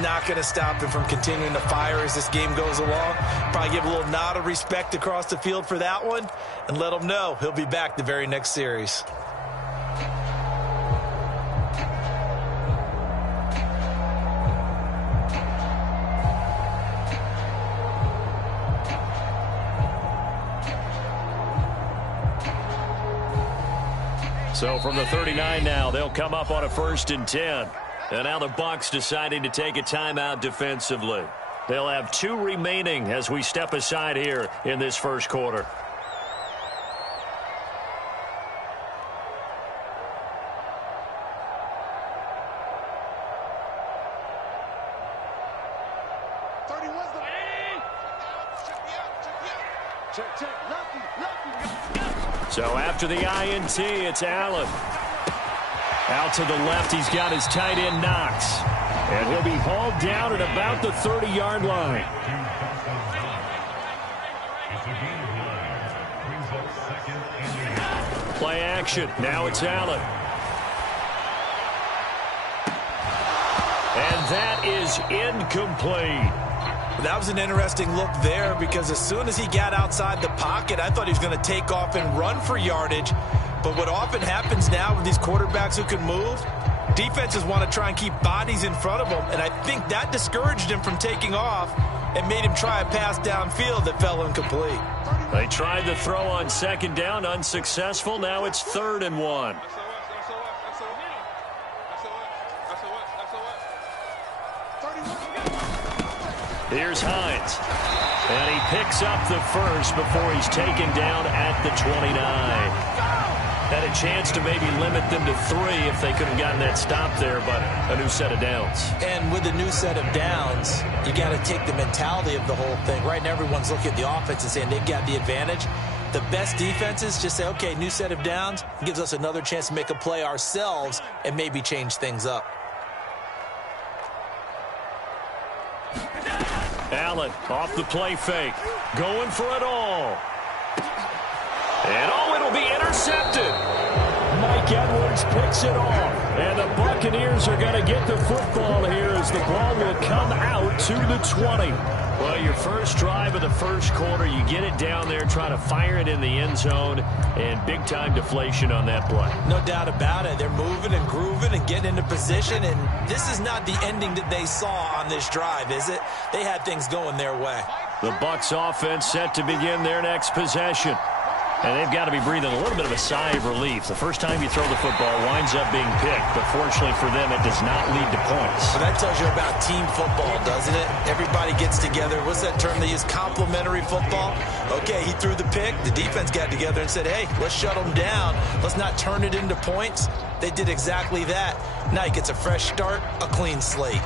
Not going to stop him from continuing to fire as this game goes along. Probably give a little nod of respect across the field for that one and let him know he'll be back the very next series. So from the 39 now, they'll come up on a 1st and 10. And now the Bucs deciding to take a timeout defensively. They'll have 2 remaining as we step aside here in this first quarter. So after the INT, it's Allen. Out to the left, he's got his tight end Knox. And he'll be hauled down at about the 30-yard line. Play action. Now it's Allen. And that is incomplete. That was an interesting look there because as soon as he got outside the pocket, I thought he was going to take off and run for yardage. But what often happens now with these quarterbacks who can move, defenses want to try and keep bodies in front of them, and I think that discouraged him from taking off and made him try a pass downfield that fell incomplete. They tried the throw on 2nd down, unsuccessful. Now it's 3rd and 1. Here's Hines. And he picks up the first before he's taken down at the 29. Had a chance to maybe limit them to 3 if they could have gotten that stop there, but a new set of downs. And with a new set of downs, you got to take the mentality of the whole thing. Right now, everyone's looking at the offense and saying they've got the advantage. The best defenses just say, okay, new set of downs. It gives us another chance to make a play ourselves and maybe change things up. Allen off the play fake. Going for it all. And it'll be intercepted. Mike Edwards picks it off. And the Buccaneers are going to get the football here as the ball will come out to the 20. Well, your first drive of the first quarter, you get it down there, try to fire it in the end zone, and big-time deflation on that play. No doubt about it. They're moving and grooving and getting into position, and this is not the ending that they saw on this drive, is it? They had things going their way. The Bucs offense set to begin their next possession. And they've got to be breathing a little bit of a sigh of relief. The first time you throw the football winds up being picked, but fortunately for them, it does not lead to points. Well, that tells you about team football, doesn't it? Everybody gets together. What's that term they use? Complementary football? Okay, he threw the pick. The defense got together and said, hey, let's shut them down. Let's not turn it into points. They did exactly that. Now he gets a fresh start, a clean slate.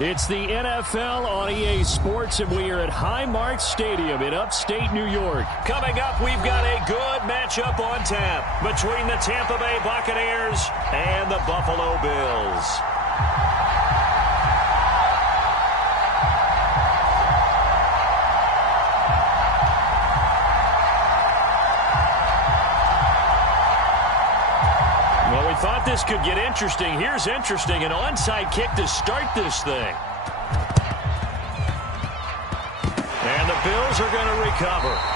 It's the NFL on EA Sports, and we are at Highmark Stadium in upstate New York. Coming up, we've got a good matchup on tap between the Tampa Bay Buccaneers and the Buffalo Bills. Well, we thought this could get interesting. Here's interesting. An onside kick to start this thing. And the Bills are going to recover.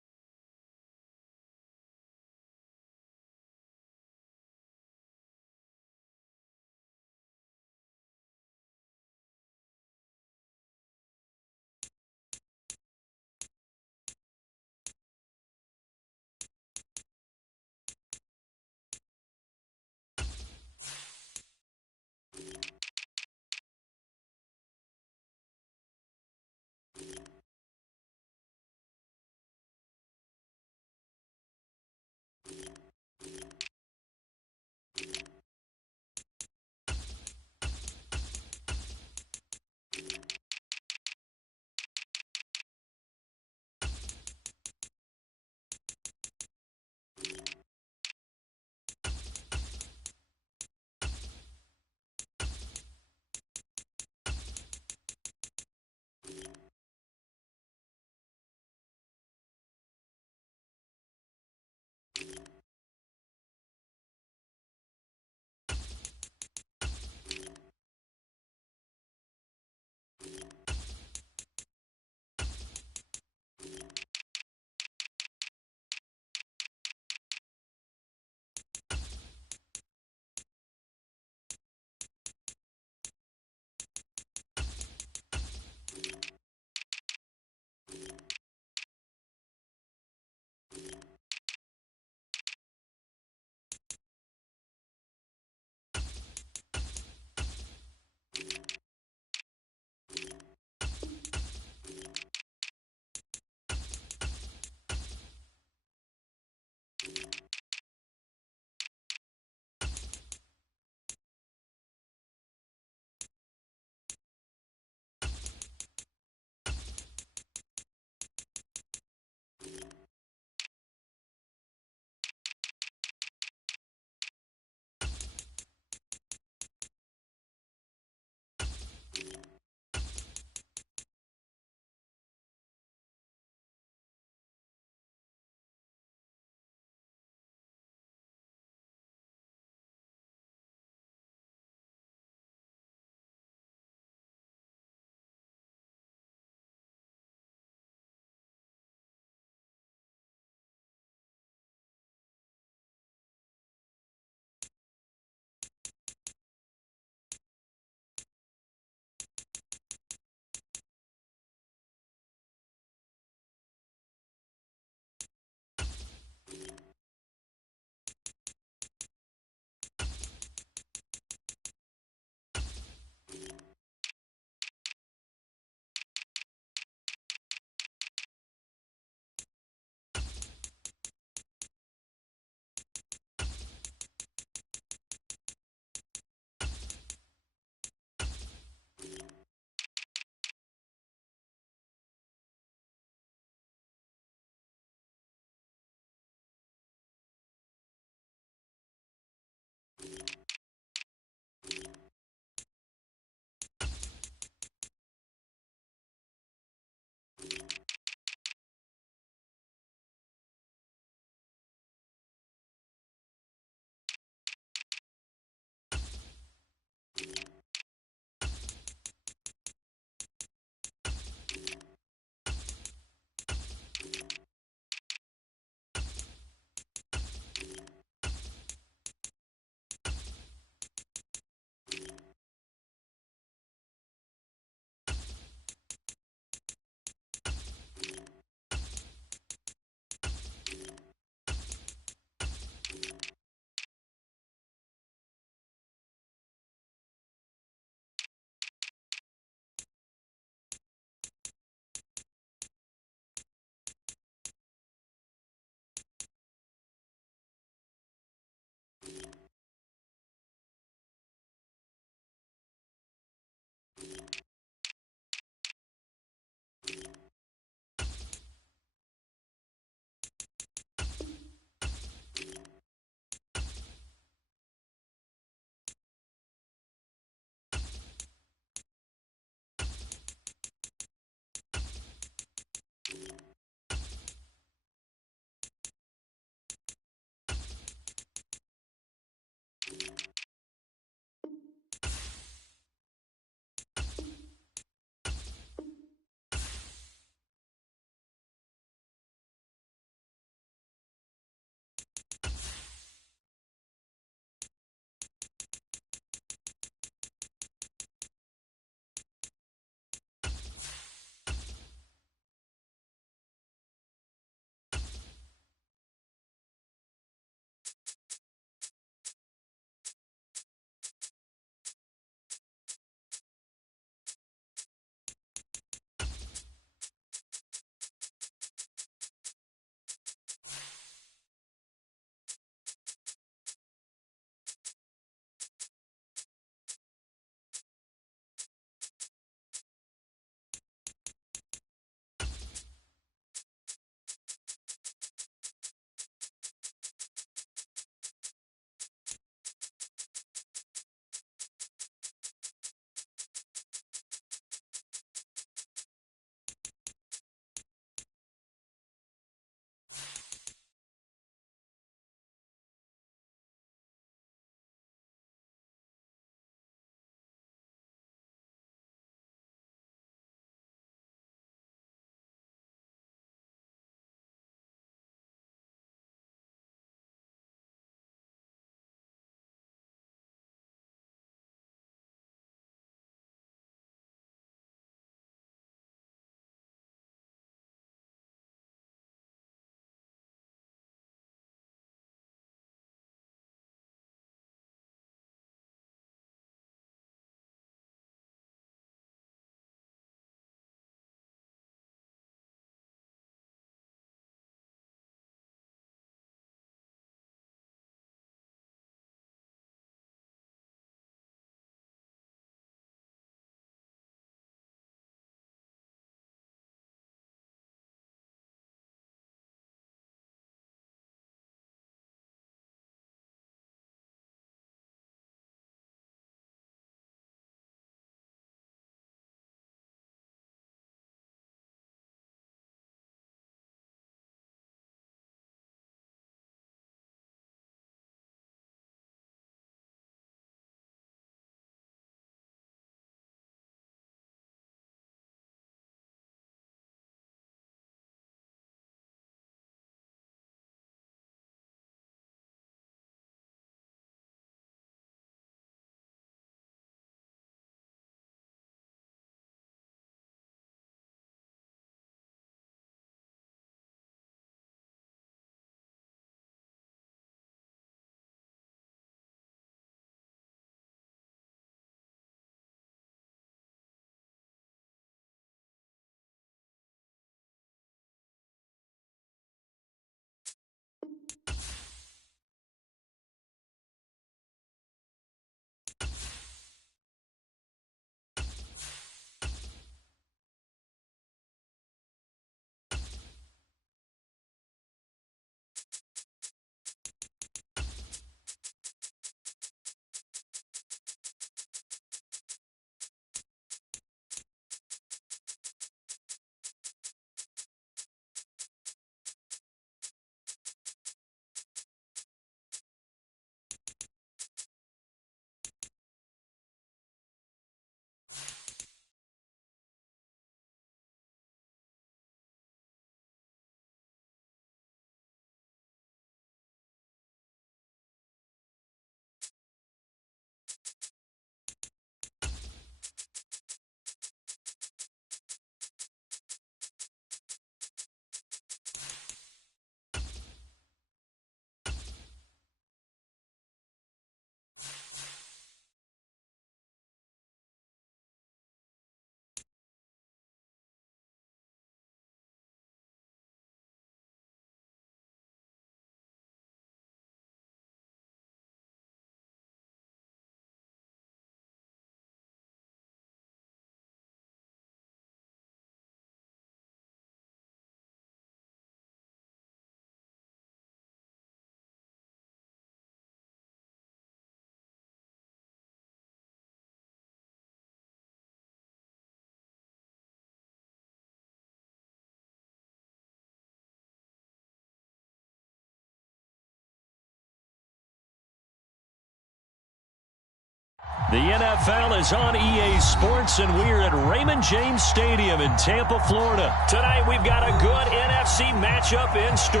The NFL is on EA Sports, and we're at Raymond James Stadium in Tampa, Florida. Tonight, we've got a good NFC matchup in store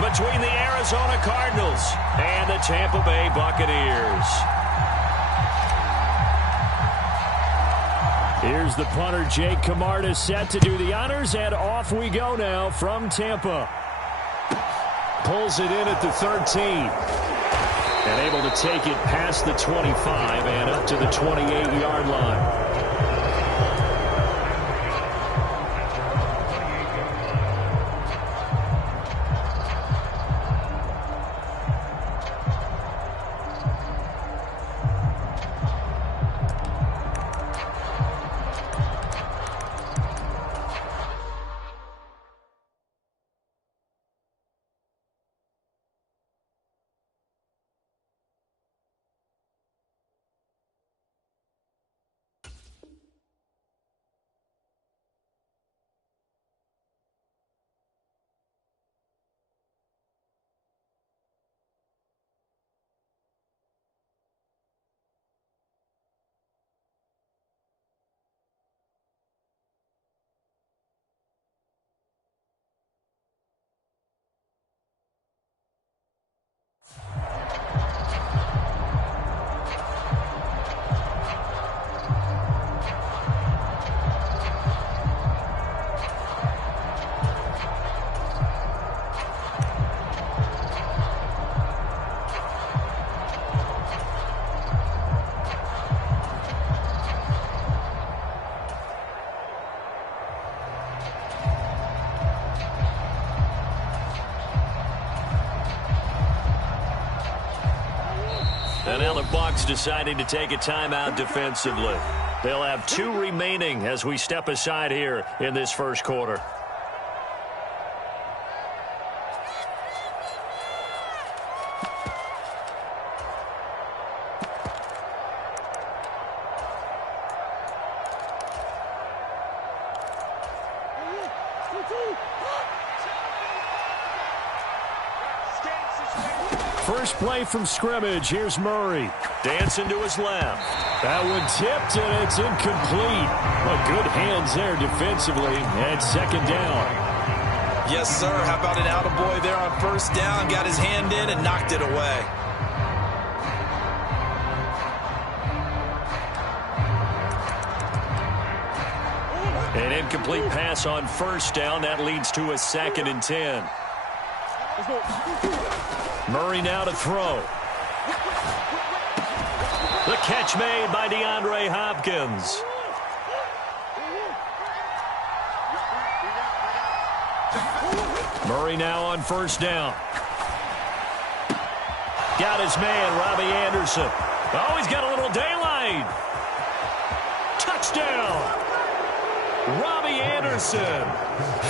between the Arizona Cardinals and the Tampa Bay Buccaneers. Here's the punter, Jake Camarda, set to do the honors, and off we go now from Tampa. Pulls it in at the 13. And able to take it past the 25 and up to the 28-yard line. And now the Bucs deciding to take a timeout defensively. They'll have 2 remaining as we step aside here in this first quarter. First play from scrimmage. Here's Murray. Dancing to his left. That one tipped, and it's incomplete. But good hands there defensively. And second down. Yes, sir. How about an attaboy there on first down? Got his hand in and knocked it away. An incomplete pass on first down. That leads to a 2nd and 10. Murray now to throw. The catch made by DeAndre Hopkins. Murray now on first down. Got his man, Robbie Anderson. Oh, he's got a little daylight. Touchdown. Robbie Anderson,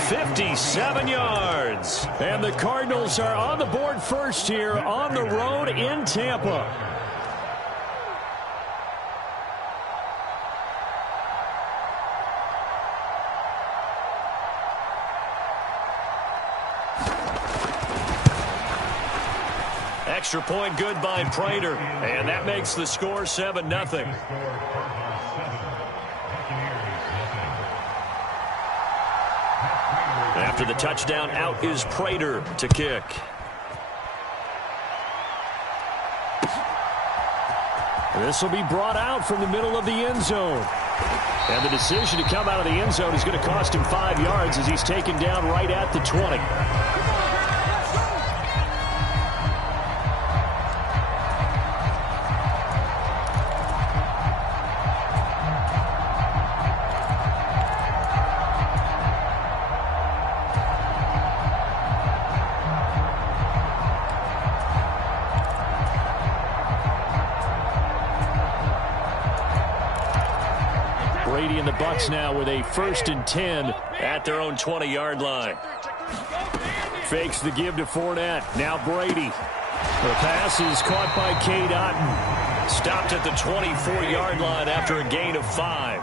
57 yards. And the Cardinals are on the board first here on the road in Tampa. Extra point good by Prater. And that makes the score 7-0. After the touchdown, out is Prater to kick. This will be brought out from the middle of the end zone. And the decision to come out of the end zone is going to cost him 5 yards as he's taken down right at the 20. Brady and the Bucs now with a 1st and 10 at their own 20-yard line. Fakes the give to Fournette. Now Brady. The pass is caught by Cade Otton. Stopped at the 24-yard line after a gain of 5.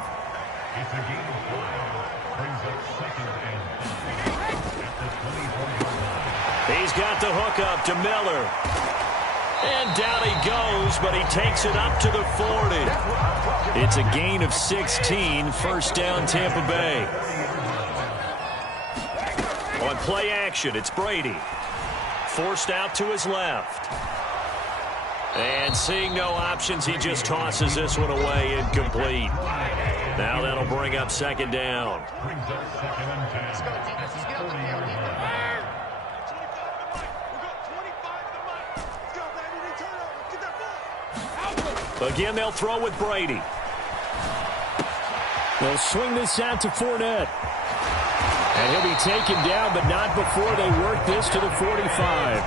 He's got the hook up to Miller. And down he goes, but he takes it up to the 40. It's a gain of 16, first down Tampa Bay. On play action, it's Brady. Forced out to his left. And seeing no options, he just tosses this one away, incomplete. Now that'll bring up second down. Again, they'll throw with Brady. They'll swing this out to Fournette. And he'll be taken down, but not before they work this to the 45.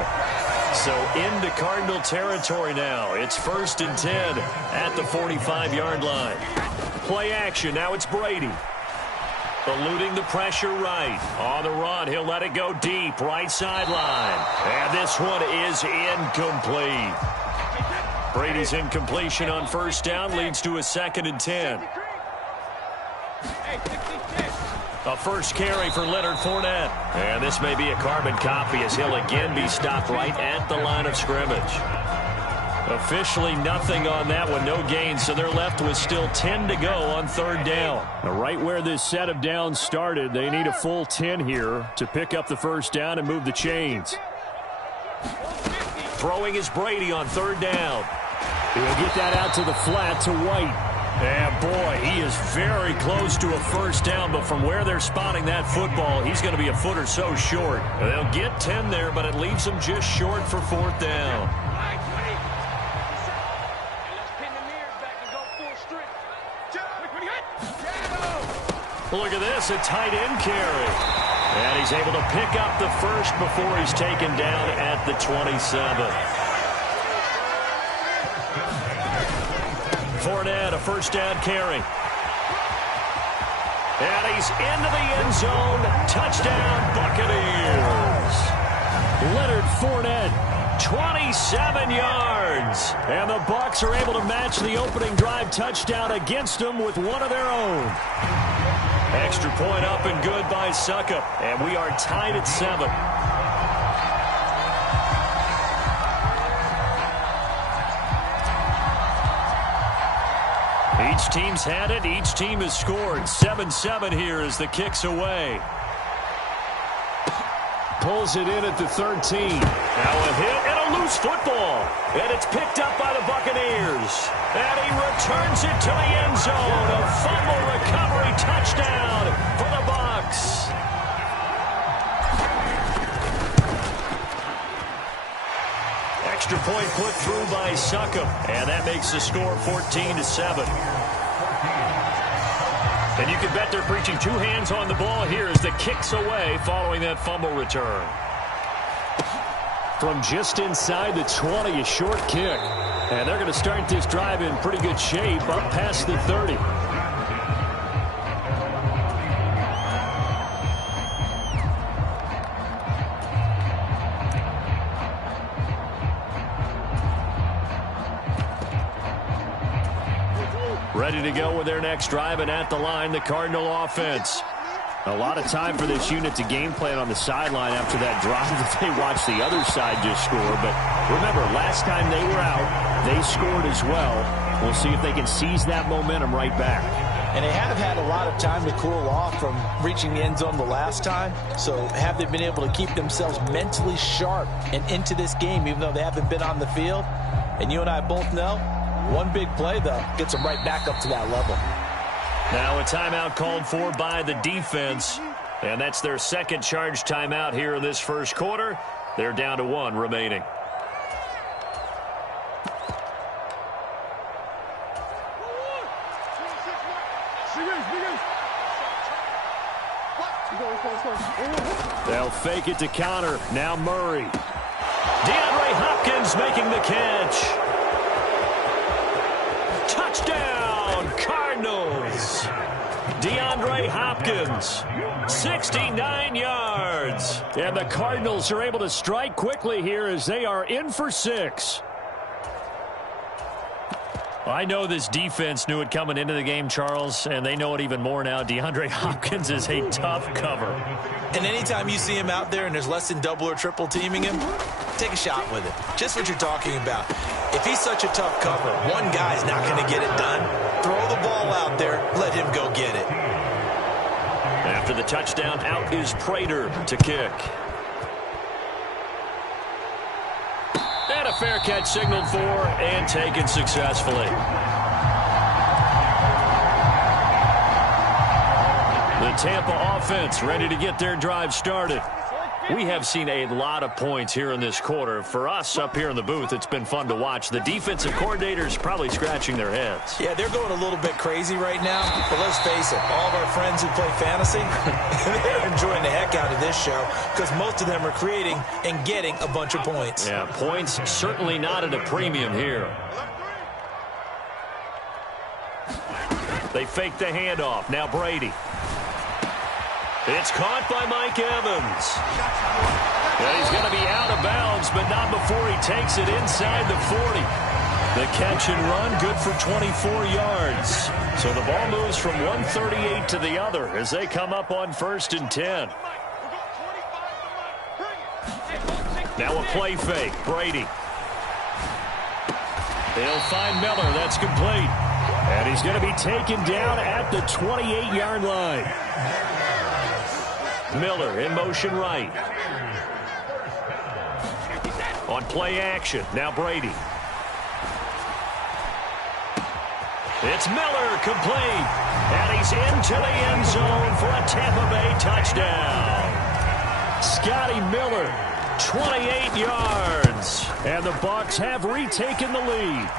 So into Cardinal territory now. It's 1st and 10 at the 45-yard line. Play action. Now it's Brady. Eluding the pressure right. On the run, he'll let it go deep. Right sideline. And this one is incomplete. Brady's incompletion on first down leads to a 2nd and 10. A first carry for Leonard Fournette. And this may be a carbon copy as he'll again be stopped right at the line of scrimmage. Officially nothing on that one, no gain, so they're left with still 10 to go on 3rd down. Right where this set of downs started, they need a full 10 here to pick up the first down and move the chains. Throwing is Brady on 3rd down. He'll get that out to the flat to White. And boy, he is very close to a first down, but from where they're spotting that football, he's going to be a foot or so short. They'll get 10 there, but it leaves them just short for 4th down. Look at this, a tight end carry. And he's able to pick up the first before he's taken down at the 27. Fournette, a first down carry. And he's into the end zone. Touchdown, Buccaneers. Leonard Fournette, 27 yards. And the Bucs are able to match the opening drive touchdown against them with one of their own. Extra point up and good by Succop. And we are tied at 7. Each team's had it. Each team has scored. 7-7 here as the kick's away. Pulls it in at the 13. Now a hit and a loose football. And it's picked up by the Buccaneers. And he returns it to the end zone. A fumble recovery touchdown for the Bucs. Extra point put through by Succop. And that makes the score 14-7. And you can bet they're preaching 2 hands on the ball here as the kick's away following that fumble return. From just inside the 20, a short kick. And they're going to start this drive in pretty good shape up past the 30. Ready to go with their next drive, and at the line, the Cardinal offense. A lot of time for this unit to game plan on the sideline after that drive that they watched the other side just score. But remember, last time they were out, they scored as well. We'll see if they can seize that momentum right back. And they have had a lot of time to cool off from reaching the end zone the last time. So have they been able to keep themselves mentally sharp and into this game, even though they haven't been on the field? And you and I both know, one big play, though, gets them right back up to that level. Now a timeout called for by the defense. And that's their second charge timeout here in this first quarter. They're down to 1 remaining. They'll fake it to Connor. Now Murray. DeAndre Hopkins making the catch. Touchdown, Cardinals. DeAndre Hopkins, 69 yards. And the Cardinals are able to strike quickly here as they are in for 6. I know this defense knew it coming into the game, Charles, and they know it even more now. DeAndre Hopkins is a tough cover. And anytime you see him out there and there's less than double or triple teaming him, take a shot with it. Just what you're talking about. If he's such a tough cover, one guy's not going to get it done. Throw the ball out there. Let him go get it. After the touchdown, out is Prater to kick. And a fair catch signaled for and taken successfully. The Tampa offense ready to get their drive started. We have seen a lot of points here in this quarter. For us up here in the booth, it's been fun to watch. The defensive coordinators probably scratching their heads. Yeah, they're going a little bit crazy right now. But let's face it, all of our friends who play fantasy, they're enjoying the heck out of this show because most of them are creating and getting a bunch of points. Yeah, points certainly not at a premium here. They fake the handoff. Now Brady. It's caught by Mike Evans. And he's going to be out of bounds, but not before he takes it inside the 40. The catch and run, good for 24 yards. So the ball moves from 138 to the other as they come up on 1st and 10. Now a play fake. Brady. They'll find Miller. That's complete. And he's going to be taken down at the 28-yard line. Miller in motion right. On play action. Now Brady. It's Miller complete. And he's into the end zone for a Tampa Bay touchdown. Scotty Miller, 28 yards. And the Bucs have retaken the lead.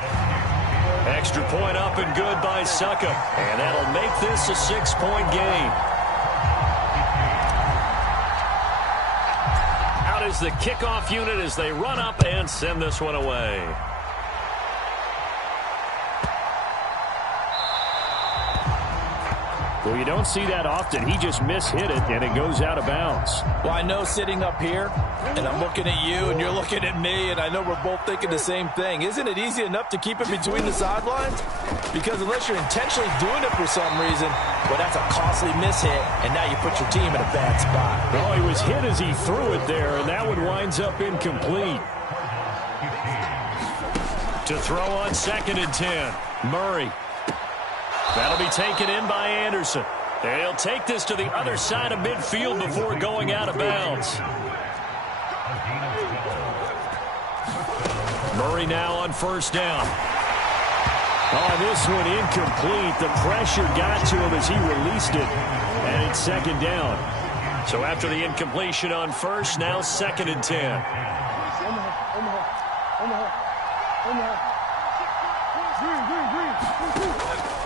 Extra point up and good by Succop. And that'll make this a 6-point game. Is the kickoff unit as they run up and send this one away. Well, you don't see that often. He just mishit it, and it goes out of bounds. Well, I know sitting up here, and I'm looking at you, and you're looking at me, and I know we're both thinking the same thing. Isn't it easy enough to keep it between the sidelines? Because unless you're intentionally doing it for some reason, well, that's a costly mishit, and now you put your team in a bad spot. Well, he was hit as he threw it there, and that one winds up incomplete. To throw on 2nd and 10, Murray. That'll be taken in by Anderson. And he'll take this to the other side of midfield before going out of bounds. Murray now on 1st down. Oh, this one incomplete. The pressure got to him as he released it. And it's 2nd down. So after the incompletion on 1st, now 2nd and 10.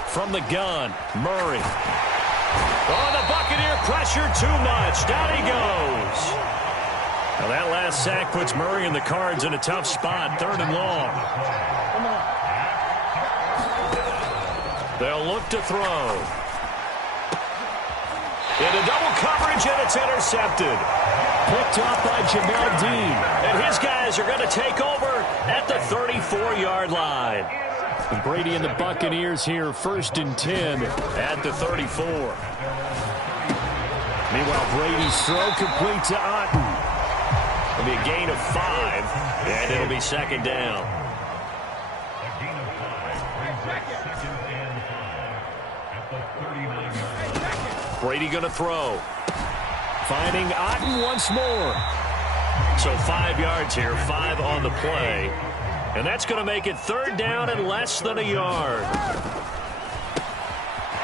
From the gun, Murray. Oh, the Buccaneer pressure too much. Down he goes. Now that last sack puts Murray and the Cards in a tough spot. 3rd and long. They'll look to throw. Into double coverage, and it's intercepted. Picked up by Jamel Dean. And his guys are going to take over at the 34-yard line. And Brady and the Buccaneers here, 1st and 10 at the 34. Meanwhile, Brady's throw complete to Otten. It'll be a gain of 5, and it'll be 2nd down. Brady going to throw. Finding Otten once more. So 5 yards here, 5 on the play. And that's going to make it 3rd down and less than a yard.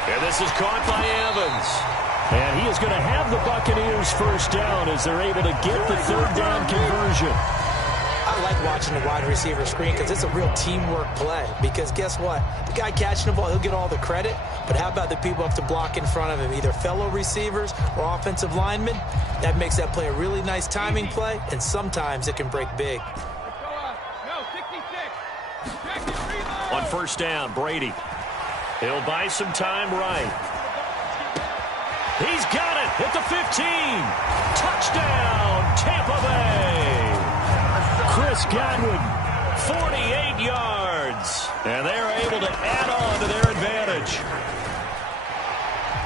And this is caught by Evans. And he is going to have the Buccaneers 1st down as they're able to get the 3rd down conversion. I like watching the wide receiver screen because it's a real teamwork play. Because guess what? The guy catching the ball, he'll get all the credit. But how about the people up to block in front of him, either fellow receivers or offensive linemen? That makes that play a really nice timing play, and sometimes it can break big. On 1st down, Brady. He'll buy some time right. He's got it at the 15. Touchdown, Tampa Bay. Chris Godwin, 48 yards. And they're able to add on to their advantage.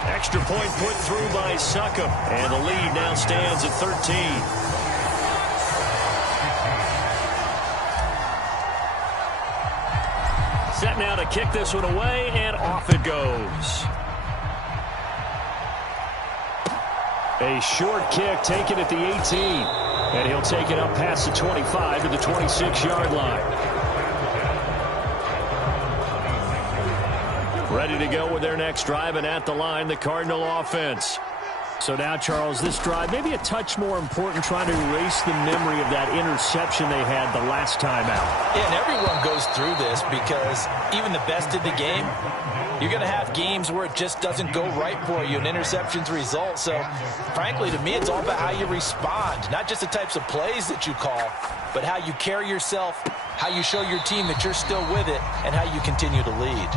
Extra point put through by Succop. And the lead now stands at 13. kick this one away, and off it goes. A short kick taken at the 18. And he'll take it up past the 25 to the 26-yard line. Ready to go with their next drive, and at the line, the Cardinal offense. So now, Charles, this drive may be a touch more important, trying to erase the memory of that interception they had the last time out. Yeah, and everyone goes through this because even the best in the game, you're going to have games where it just doesn't go right for you, and interceptions result. So, frankly, to me, it's all about how you respond, not just the types of plays that you call, but how you carry yourself, how you show your team that you're still with it, and how you continue to lead.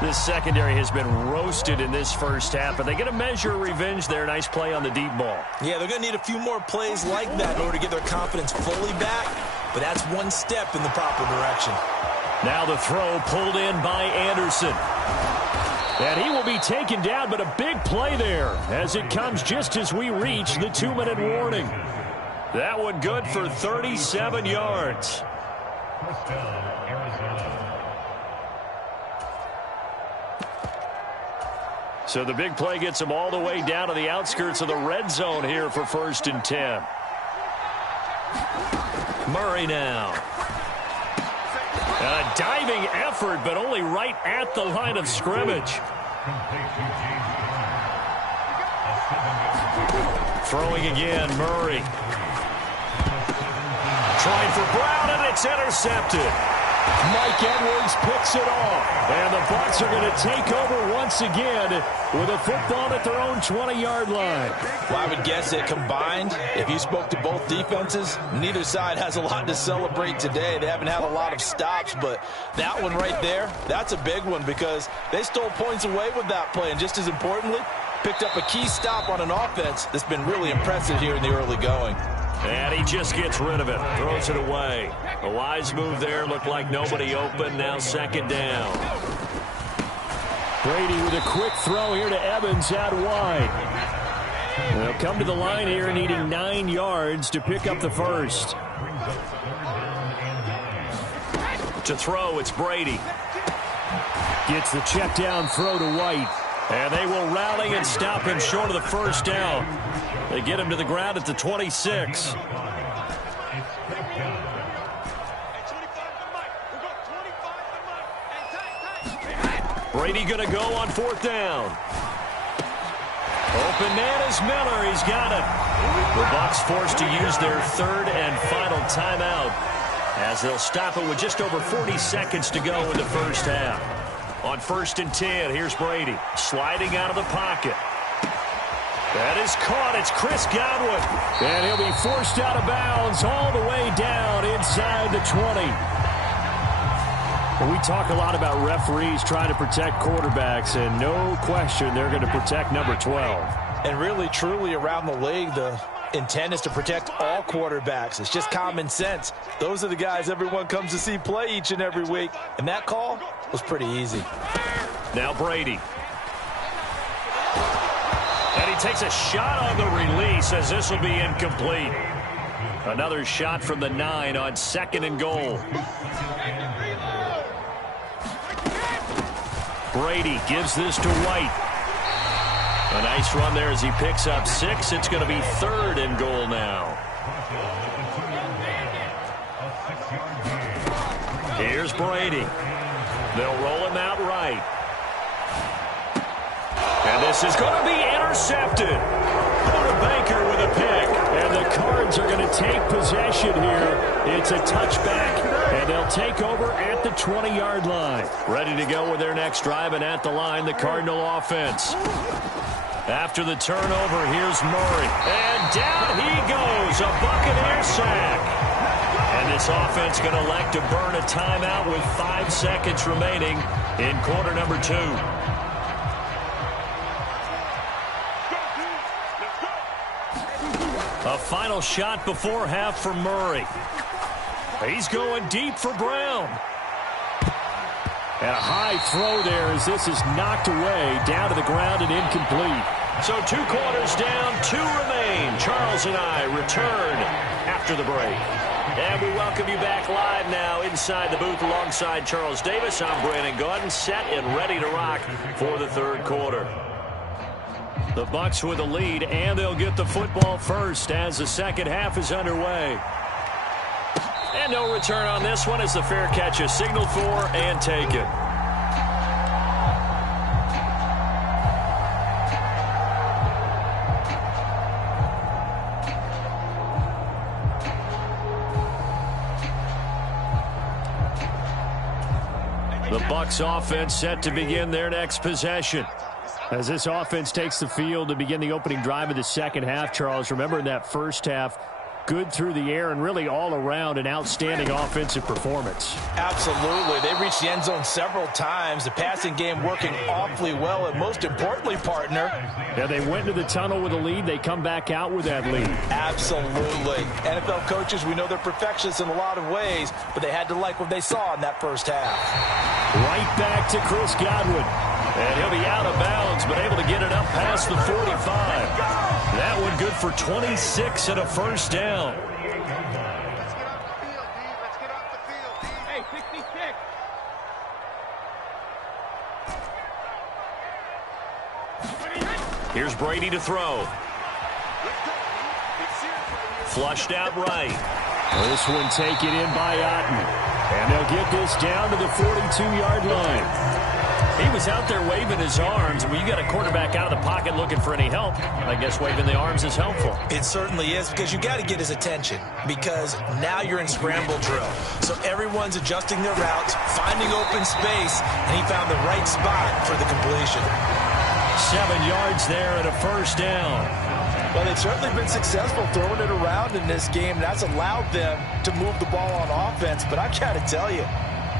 This secondary has been roasted in this first half, but they get a measure of revenge there. Nice play on the deep ball. Yeah, they're going to need a few more plays like that in order to get their confidence fully back, but that's one step in the proper direction. Now the throw pulled in by Anderson. And he will be taken down, but a big play there as it comes just as we reach the 2-minute warning. That one good for 37 yards. First down, Arizona. So the big play gets them all the way down to the outskirts of the red zone here for 1st and 10. Murray now. A diving effort, but only right at the line of scrimmage. Throwing again, Murray. Trying for Brown, and it's intercepted. Mike Edwards picks it off. And the Bucs are going to take over once again with a football at their own 20-yard line. Well, I would guess that combined, if you spoke to both defenses, neither side has a lot to celebrate today. They haven't had a lot of stops, but that one right there, that's a big one because they stole points away with that play. And just as importantly, picked up a key stop on an offense that's been really impressive here in the early going. And he just gets rid of it, throws it away. A wise move there, looked like nobody open, now 2nd down. Brady with a quick throw here to Evans out wide. They'll come to the line here needing 9 yards to pick up the first. To throw, it's Brady. Gets the check down throw to White. And they will rally and stop him short of the first down. They get him to the ground at the 26. Brady going to go on 4th down. Open man is Miller. He's got it. The Bucs forced to use their 3rd and final timeout as they'll stop it with just over 40 seconds to go in the first half. On 1st and 10, here's Brady sliding out of the pocket. That is caught. It's Chris Godwin. And he'll be forced out of bounds all the way down inside the 20. Well, we talk a lot about referees trying to protect quarterbacks, and no question they're going to protect number 12. And really, truly, around the league, the intent is to protect all quarterbacks. It's just common sense. Those are the guys everyone comes to see play each and every week. And that call was pretty easy. Now Brady. And he takes a shot on the release as this will be incomplete. Another shot from the 9 on 2nd and goal. Brady gives this to White. A nice run there as he picks up 6. It's going to be 3rd and goal now. Here's Brady. They'll roll him out right. And this is going to be intercepted. Buda Baker with a pick. And the Cards are going to take possession here. It's a touchback, and they'll take over at the 20-yard line. Ready to go with their next drive, and at the line, the Cardinal offense. After the turnover, here's Murray. And down he goes, a Buccaneer sack. And this offense going to elect to burn a timeout with 5 seconds remaining in quarter number 2. A final shot before half for Murray. He's going deep for Brown. And a high throw there as this is knocked away, down to the ground and incomplete. So 2 quarters down, 2 remain. Charles and I return after the break. And we welcome you back live now inside the booth alongside Charles Davis. I'm Brandon Gaudin, set and ready to rock for the 3rd quarter. The Bucks with a lead, and they'll get the football first as the 2nd half is underway. And no return on this one as the fair catch is signaled for and taken. The Bucks offense set to begin their next possession. As this offense takes the field to begin the opening drive of the 2nd half, Charles, remember in that first half, good through the air and really all around an outstanding offensive performance. Absolutely. They reached the end zone several times. The passing game working awfully well, and most importantly, partner. Yeah, they went into the tunnel with a lead. They come back out with that lead. Absolutely. NFL coaches, we know they're perfectionists in a lot of ways, but they had to like what they saw in that first half. Right back to Chris Godwin. And he'll be out of bounds, but able to get it up past the 45. That one good for 26 and a first down. Hey, 66. Here's Brady to throw. Flushed out right. This one taken in by Otten. And they'll get this down to the 42-yard line. He was out there waving his arms. When you got a quarterback out of the pocket looking for any help, I guess waving the arms is helpful. It certainly is, because you got to get his attention, because now you're in scramble drill. So everyone's adjusting their routes, finding open space, and he found the right spot for the completion. 7 yards there and a first down. Well, they've certainly been successful throwing it around in this game. That's allowed them to move the ball on offense. But I got to tell you,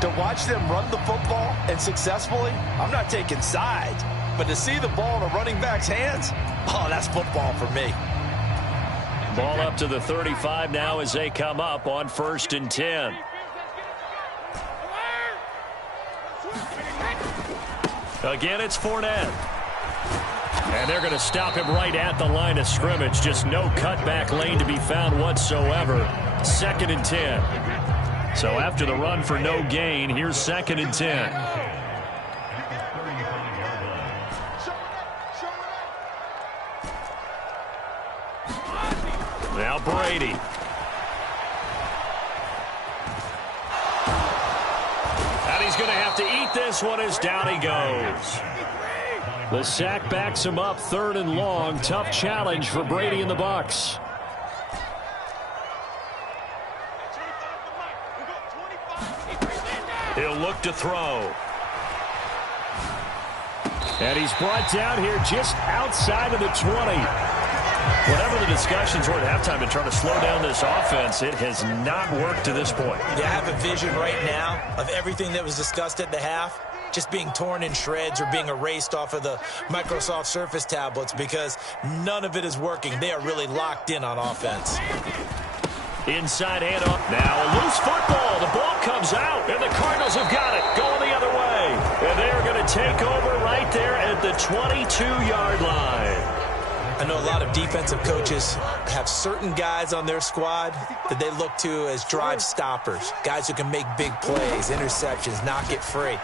to watch them run the football and successfully, I'm not taking sides. But to see the ball in a running back's hands, oh, that's football for me. Ball up to the 35 now as they come up on 1st and 10. Again, it's Fournette. And they're going to him right at the line of scrimmage. Just no cutback lane to be found whatsoever. 2nd and 10. So after the run for no gain, here's 2nd and 10. Now Brady. And he's going to have to eat this one as down he goes. The sack backs him up 3rd and long. Tough challenge for Brady and the Bucks. He'll look to throw. And he's brought down here just outside of the 20. Whatever the discussions were at halftime to try to slow down this offense, it has not worked to this point. Yeah, I have a vision right now of everything that was discussed at the half just being torn in shreds or being erased off of the Microsoft Surface tablets, because none of it is working. They are really locked in on offense. Inside handoff. Now a loose football. The ball comes out, and the Cardinals have got it. Going the other way. And they're going to take over right there at the 22-yard line. I know a lot of defensive coaches have certain guys on their squad that they look to as drive stoppers, guys who can make big plays, interceptions, knock it free.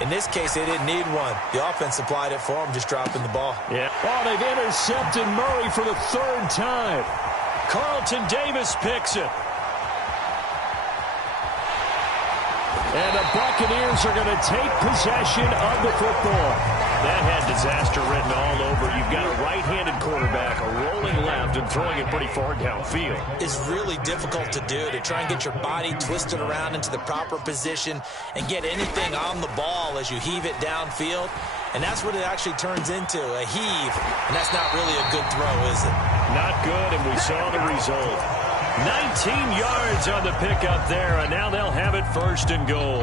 In this case, they didn't need one. The offense supplied it for them, just dropping the ball. Yeah. Oh, they've intercepted Murray for the 3rd time. Carlton Davis picks it. And the Buccaneers are going to take possession of the football. That had disaster written all over. You've got a right-handed quarterback, a rolling left, and throwing it pretty far downfield. It's really difficult to do, to try and get your body twisted around into the proper position and get anything on the ball as you heave it downfield. And that's what it actually turns into, a heave. And that's not really a good throw, is it? Not good, and we saw the result. 19 yards on the pickup there, and now they'll have it 1st and goal.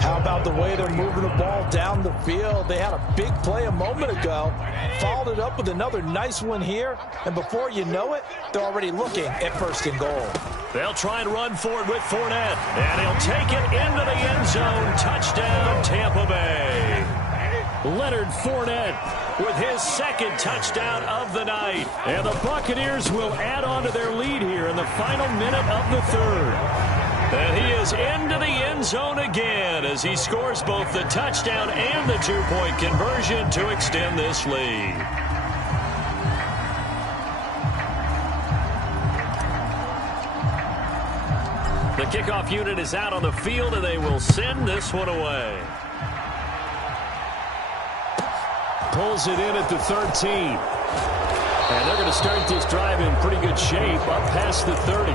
How about the way they're moving the ball down the field? They had a big play a moment ago, followed it up with another nice one here, and before you know it, they're already looking at 1st and goal. They'll try and run for it with Fournette, and he'll take it into the end zone. Touchdown, Tampa Bay. Leonard Fournette with his second touchdown of the night. And the Buccaneers will add on to their lead here in the final minute of the third. And he is into the end zone again as he scores both the touchdown and the two-point conversion to extend this lead. The kickoff unit is out on the field, and they will send this one away. Pulls it in at the 13. And they're going to start this drive in pretty good shape up past the 30.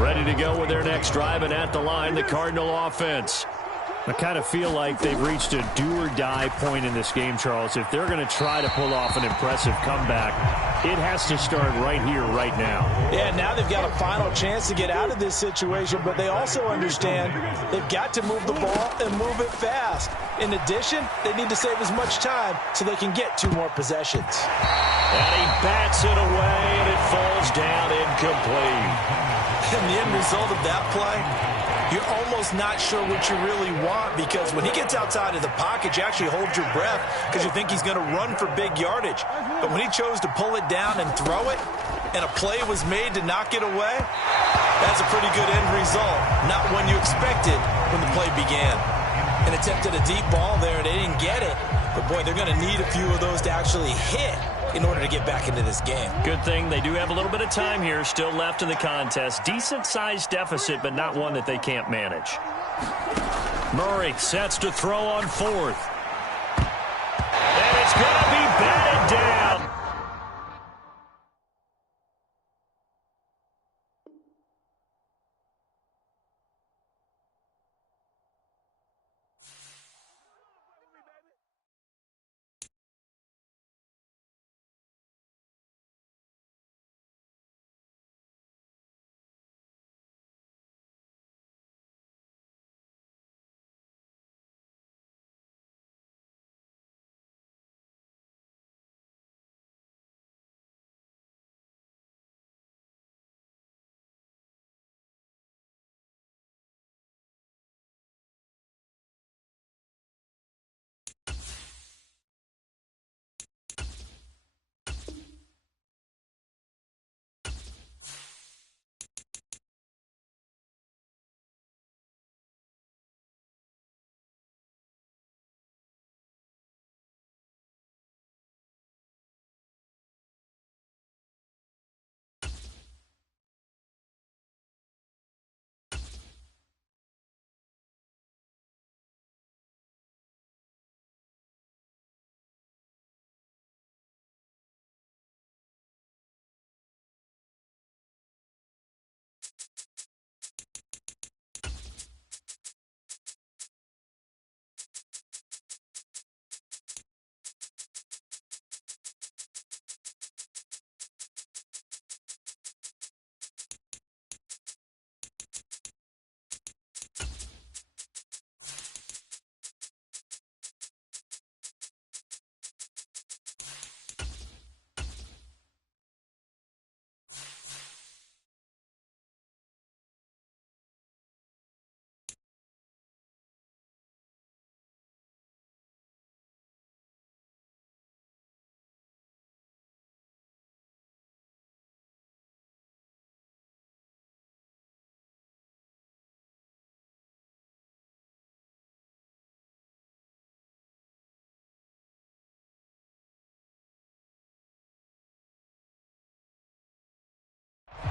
Ready to go with their next drive, and at the line, the Cardinal offense. I kind of feel like they've reached a do-or-die point in this game, Charles. If they're going to try to pull off an impressive comeback, it has to start right here, right now. Yeah, now they've got a final chance to get out of this situation, but they also understand they've got to move the ball and move it fast. In addition, they need to save as much time so they can get 2 more possessions. And he bats it away, and it falls down incomplete. And the end result of that play, you're almost not sure what you really want, because when he gets outside of the pocket, you actually hold your breath because you think he's going to run for big yardage. But when he chose to pull it down and throw it, and a play was made to knock it away, that's a pretty good end result. Not one you expected when the play began. And attempted a deep ball there, and they didn't get it. But, boy, they're going to need a few of those to actually hit in order to get back into this game. Good thing they do have a little bit of time here still left in the contest. Decent-sized deficit, but not one that they can't manage. Murray sets to throw on 4th. And it's going to be batted down.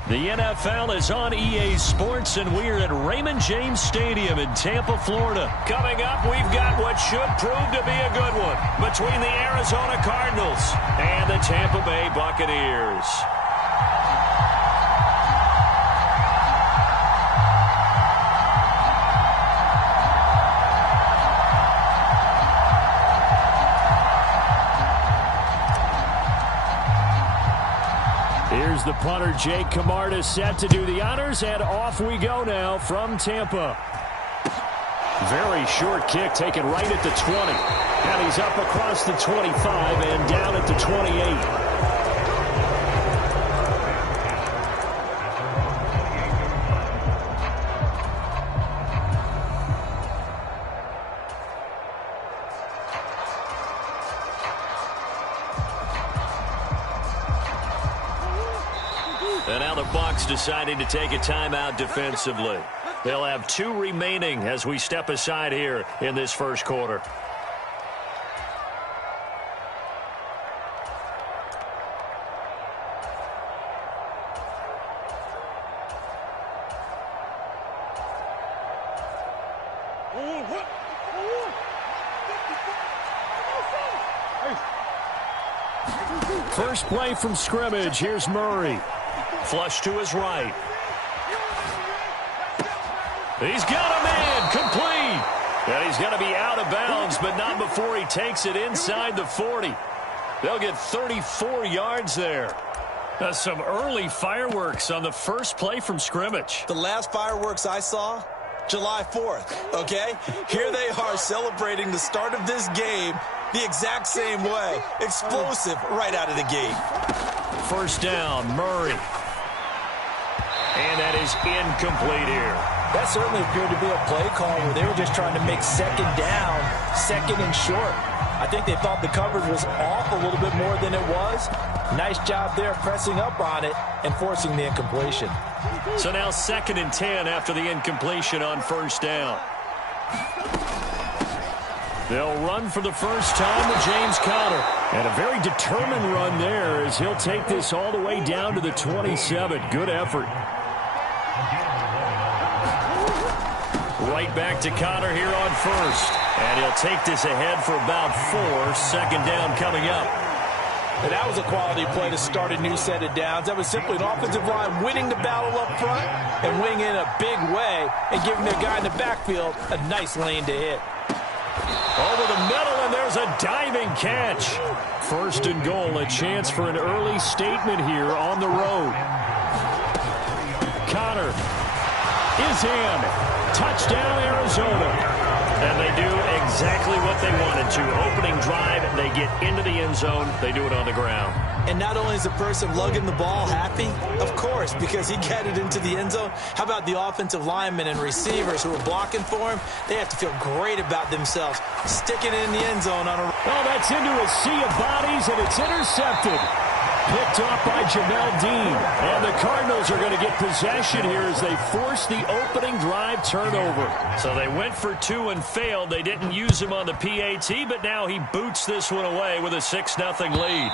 The NFL is on EA Sports, and we're at Raymond James Stadium in Tampa, Florida. Coming up, we've got what should prove to be a good one between the Arizona Cardinals and the Tampa Bay Buccaneers. Here's the punter, Jake Camarda, set to do the honors, and off we go now from Tampa. Very short kick taken right at the 20. And he's up across the 25 and down at the 28. And now the Bucs deciding to take a timeout defensively. They'll have 2 remaining as we step aside here in this first quarter. First play from scrimmage. Here's Murray. Flush to his right. He's got a man. Complete. And he's going to be out of bounds, but not before he takes it inside the 40. They'll get 34 yards there. That's some early fireworks on the first play from scrimmage. The last fireworks I saw, July 4th, okay? Here they are celebrating the start of this game the exact same way. Explosive right out of the gate. First down, Murray. And that is incomplete here. That certainly appeared to be a play call where they were just trying to make second down, second and short. I think they thought the coverage was off a little bit more than it was. Nice job there pressing up on it and forcing the incompletion. So now 2nd and 10 after the incompletion on first down. They'll run for the first time with James Conner. And a very determined run there as he'll take this all the way down to the 27. Good effort. Right back to Conner here on first. And he'll take this ahead for about 4. Second down coming up. And that was a quality play to start a new set of downs. That was simply an offensive line winning the battle up front and winning in a big way and giving their guy in the backfield a nice lane to hit. Over the middle, and there's a diving catch. First and goal, a chance for an early statement here on the road. Conner is in. Touchdown, Arizona. And they do exactly what they wanted to. Opening drive, they get into the end zone. They do it on the ground. And not only is the person lugging the ball happy, of course, because he got it into the end zone. How about the offensive linemen and receivers who are blocking for him? They have to feel great about themselves. Sticking it in the end zone on a... Oh, that's into a sea of bodies, and it's intercepted. Picked off by Jamel Dean. And the Cardinals are going to get possession here as they force the opening drive turnover. So they went for 2 and failed. They didn't use him on the PAT, but now he boots this one away with a 6-0 lead.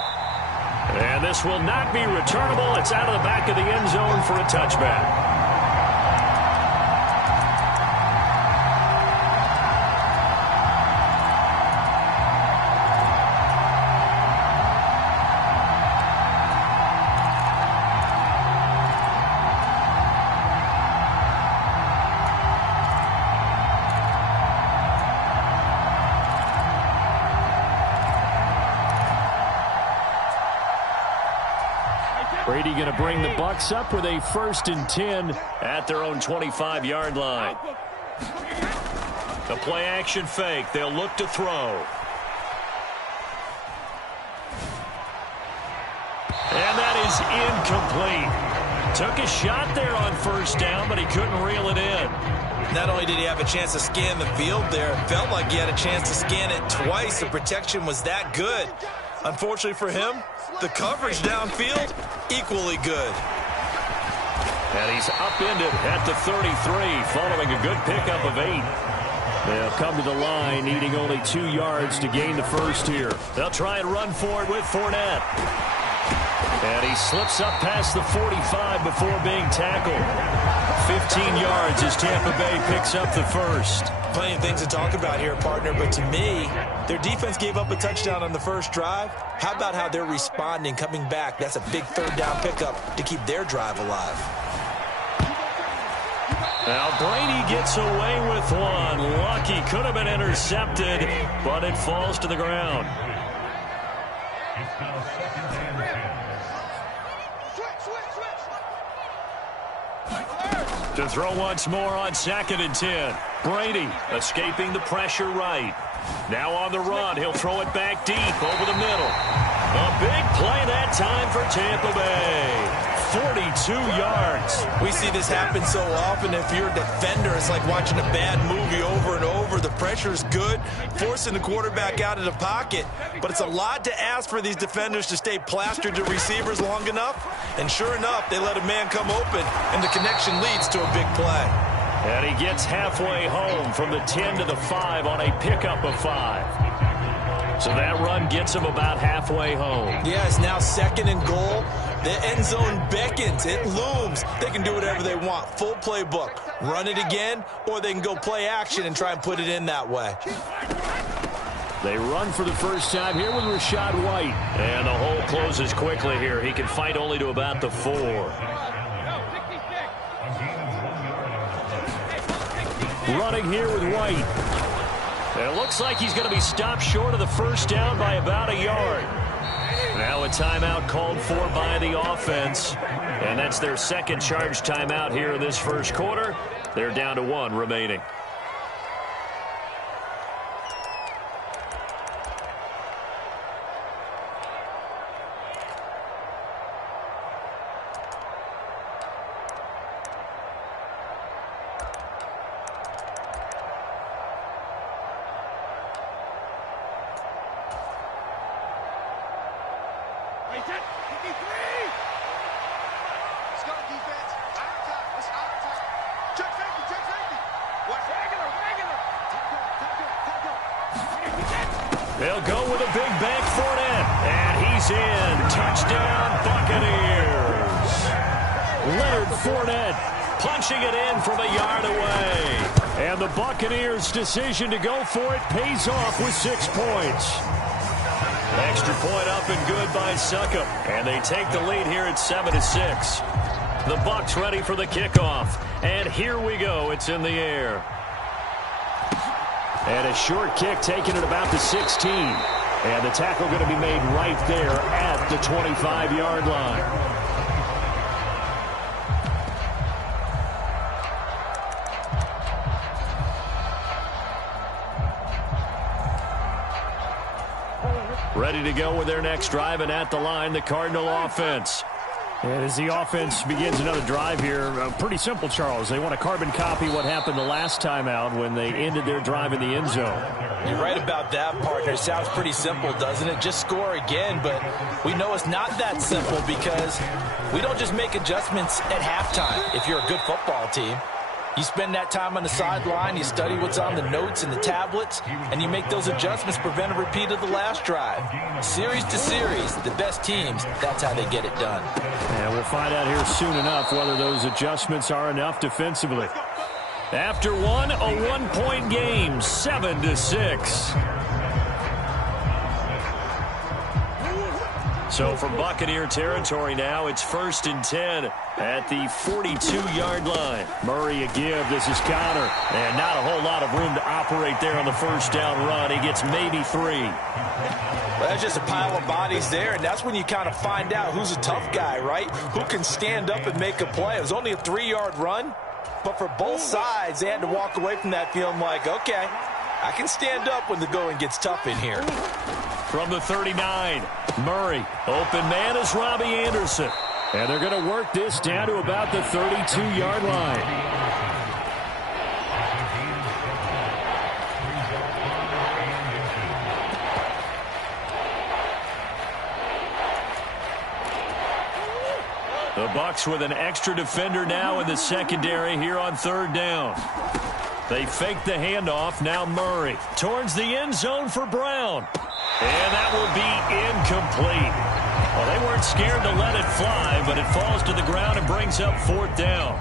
And this will not be returnable. It's out of the back of the end zone for a touchback. Brady going to bring the Bucs up with a 1st and 10 at their own 25-yard line. The play action fake. They'll look to throw. And that is incomplete. Took a shot there on first down, but he couldn't reel it in. Not only did he have a chance to scan the field there, it felt like he had a chance to scan it twice. The protection was that good. Unfortunately for him, the coverage downfield, equally good. And he's upended at the 33, following a good pickup of 8. They'll come to the line, needing only 2 yards to gain the first here. They'll try and run for it with Fournette. And he slips up past the 45 before being tackled. 15 yards as Tampa Bay picks up the first. Plenty of things to talk about here, partner, but to me, their defense gave up a touchdown on the first drive. How about how they're responding, coming back? That's a big 3rd down pickup to keep their drive alive. Now Brady gets away with one. Lucky, could have been intercepted, but it falls to the ground. It's now 2nd and 10. To throw once more on 2nd and 10. Brady escaping the pressure right. Now on the run. He'll throw it back deep over the middle. A big play that time for Tampa Bay. 42 yards. We see this happen so often. If you're a defender, it's like watching a bad movie over and over. over. The pressure is good, forcing the quarterback out of the pocket. But it's a lot to ask for these defenders to stay plastered to receivers long enough. And sure enough, they let a man come open, and the connection leads to a big play. And he gets halfway home from the 10 to the 5 on a pickup of 5. So that run gets him about halfway home. Yeah, it's now 2nd and goal. The end zone beckons. It looms. They can do whatever they want. Full playbook. Run it again, or they can go play action and try and put it in that way. They run for the first time here with Rachaad White. And the hole closes quickly here. He can fight only to about the 4. Running here with White. And it looks like he's going to be stopped short of the first down by about a yard. Now a timeout called for by the offense. And that's their second charge timeout here in this first quarter. They're down to 1 remaining. They'll go with a big bank Fournette. And he's in. Touchdown, Buccaneers. Leonard Fournette punching it in from a yard away. And the Buccaneers' decision to go for it pays off with 6 points. Extra point up and good by Succop. And they take the lead here at 7-6. The Bucs ready for the kickoff. And here we go. It's in the air. And a short kick taken at about the 16. And the tackle going to be made right there at the 25-yard line. Ready to go with their next drive, and at the line, the Cardinal offense. And as the offense begins another drive here, pretty simple, Charles. They want to carbon copy what happened the last time out when they ended their drive in the end zone. You're right about that, partner. It sounds pretty simple, doesn't it? Just score again, but we know it's not that simple because we don't just make adjustments at halftime if you're a good football team. You spend that time on the sideline, you study what's on the notes and the tablets, and you make those adjustments, prevent a repeat of the last drive. Series to series, the best teams, that's how they get it done. And we'll find out here soon enough whether those adjustments are enough defensively. After one, a 1-point game, 7-6. So from Buccaneer territory now, it's 1st and 10 at the 42-yard line. Murray a give. This is Conner. And not a whole lot of room to operate there on the first down run. He gets maybe 3. Well, that's just a pile of bodies there, and that's when you kind of find out who's a tough guy, right? Who can stand up and make a play. It was only a 3-yard run, but for both sides, they had to walk away from that feeling like, okay, I can stand up when the going gets tough in here. From the 39, Murray. Open man is Robbie Anderson. And they're going to work this down to about the 32-yard line. The Bucs with an extra defender now in the secondary here on 3rd down. They fake the handoff. Now Murray towards the end zone for Brown. And that will be incomplete. Well, they weren't scared to let it fly, but it falls to the ground and brings up 4th down.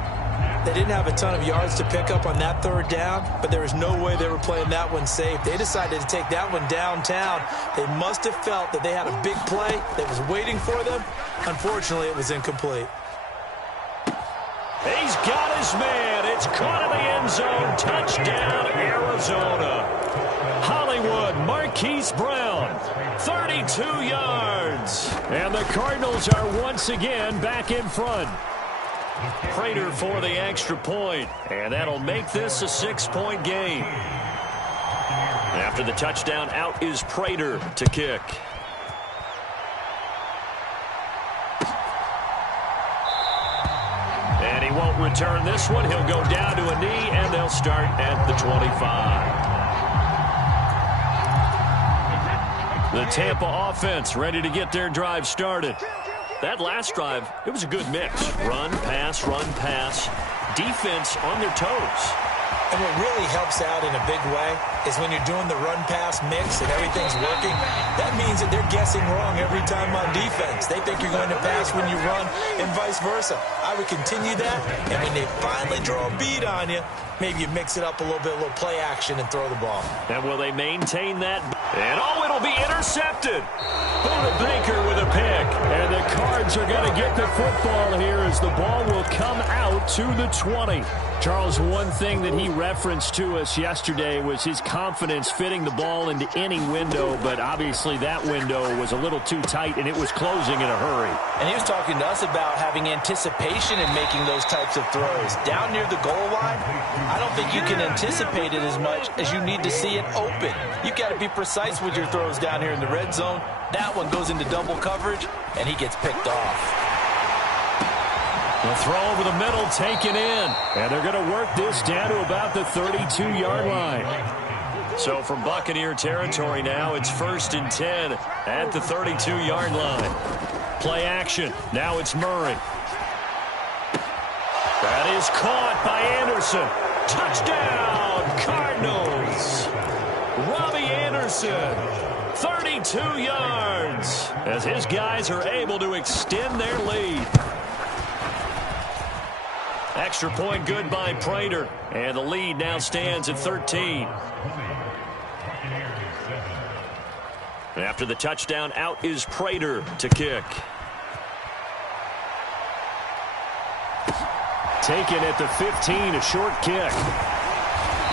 They didn't have a ton of yards to pick up on that 3rd down, but there was no way they were playing that one safe. They decided to take that one downtown. They must have felt that they had a big play that was waiting for them. Unfortunately, it was incomplete. He's got his man. It's caught in the end zone. Touchdown, Arizona. Hollywood, Marquise Brown, 32 yards. And the Cardinals are once again back in front. Prater for the extra point, and that'll make this a 6-point game. After the touchdown, out is Prater to kick. And he won't return this one. He'll go down to a knee, and they'll start at the 25. The Tampa offense ready to get their drive started. That last drive, it was a good mix. Run, pass, defense on their toes. And what really helps out in a big way is when you're doing the run-pass mix and everything's working, that means that they're guessing wrong every time on defense. They think you're going to pass when you run and vice versa. I would continue that, and when they finally draw a bead on you, maybe you mix it up a little bit, a little play action, and throw the ball. And will they maintain that? And it'll be intercepted. Buda Baker with a pick. And the Cards are going to get the football here as the ball will come out to the 20. Charles, one thing that he referenced to us yesterday was his confidence fitting the ball into any window, but obviously that window was a little too tight, and it was closing in a hurry. And he was talking to us about having anticipation in making those types of throws. Down near the goal line, I don't think you can anticipate it as much as you need to see it open. You've got to be precise with your throws down here in the red zone. That one goes into double coverage, and he gets picked off. The throw over the middle taken in. And they're going to work this down to about the 32-yard line. So from Buccaneer territory now, it's 1st and 10 at the 32-yard line. Play action. Now it's Murray. That is caught by Anderson. Touchdown, Cardinals. Robbie Anderson, 32 yards, as his guys are able to extend their lead. Extra point good by Prater, and the lead now stands at 13. After the touchdown, out is Prater to kick. Taken at the 15, a short kick.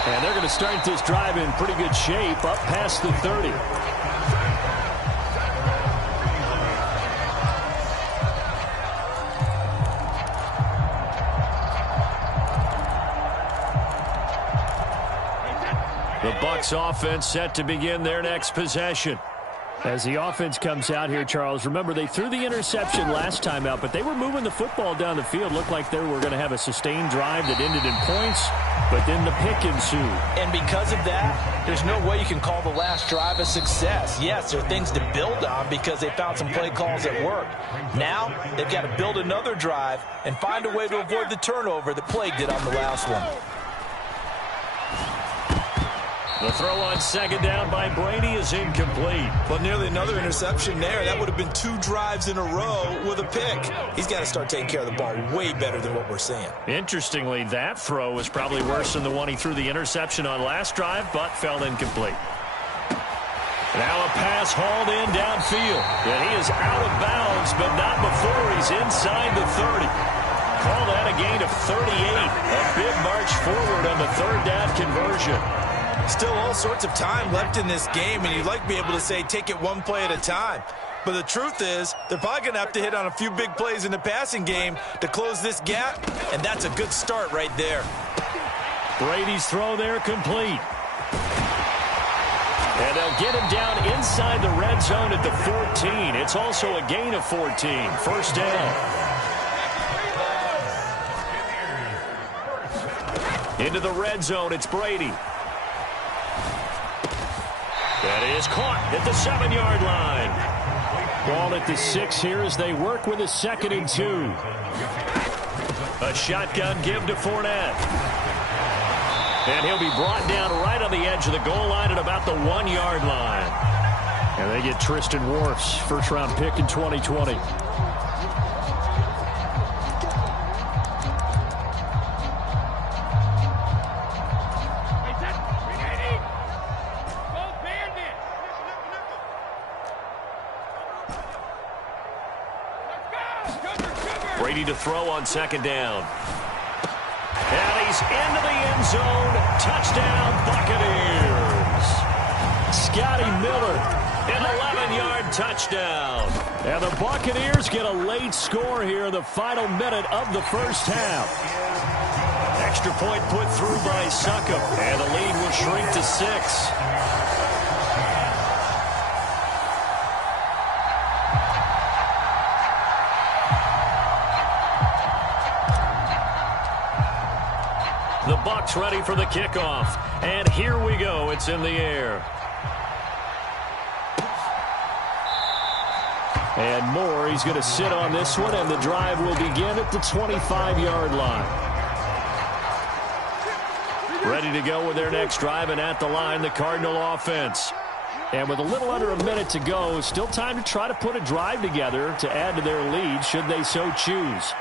And they're going to start this drive in pretty good shape, up past the 30. The Bucs offense set to begin their next possession. As the offense comes out here, Charles, remember they threw the interception last time out, but they were moving the football down the field. Looked like they were going to have a sustained drive that ended in points, but then the pick ensued. And because of that, there's no way you can call the last drive a success. Yes, there are things to build on because they found some play calls that worked. Now, they've got to build another drive and find a way to avoid the turnover that plagued it on the last one. The throw on second down by Brady is incomplete. But nearly another interception there. That would have been 2 drives in a row with a pick. He's got to start taking care of the ball way better than what we're seeing. Interestingly, that throw was probably worse than the one he threw the interception on last drive, but fell incomplete. Now a pass hauled in downfield. And he is out of bounds, but not before he's inside the 30. Call that a gain of 38. A big march forward on the third down conversion. Still all sorts of time left in this game, and you'd like to be able to say take it one play at a time. But the truth is, they're probably going to have to hit on a few big plays in the passing game to close this gap, and that's a good start right there. Brady's throw there complete. And they'll get him down inside the red zone at the 14. It's also a gain of 14. First down. Into the red zone, it's Brady. That is caught at the 7-yard line. Ball at the 6 here as they work with a 2nd and 2. A shotgun give to Fournette. And he'll be brought down right on the edge of the goal line at about the 1-yard line. And they get Tristan Wirfs, first-round pick in 2020. Brady to throw on second down. And he's into the end zone. Touchdown, Buccaneers. Scotty Miller, an 11-yard touchdown. And the Buccaneers get a late score here in the final minute of the first half. Extra point put through by Succop, and the lead will shrink to 6. The Bucs ready for the kickoff. And here we go. It's in the air. And Moore, he's going to sit on this one, and the drive will begin at the 25-yard line. Ready to go with their next drive, and at the line, the Cardinal offense. And with a little under a minute to go, still time to try to put a drive together to add to their lead, should they so choose.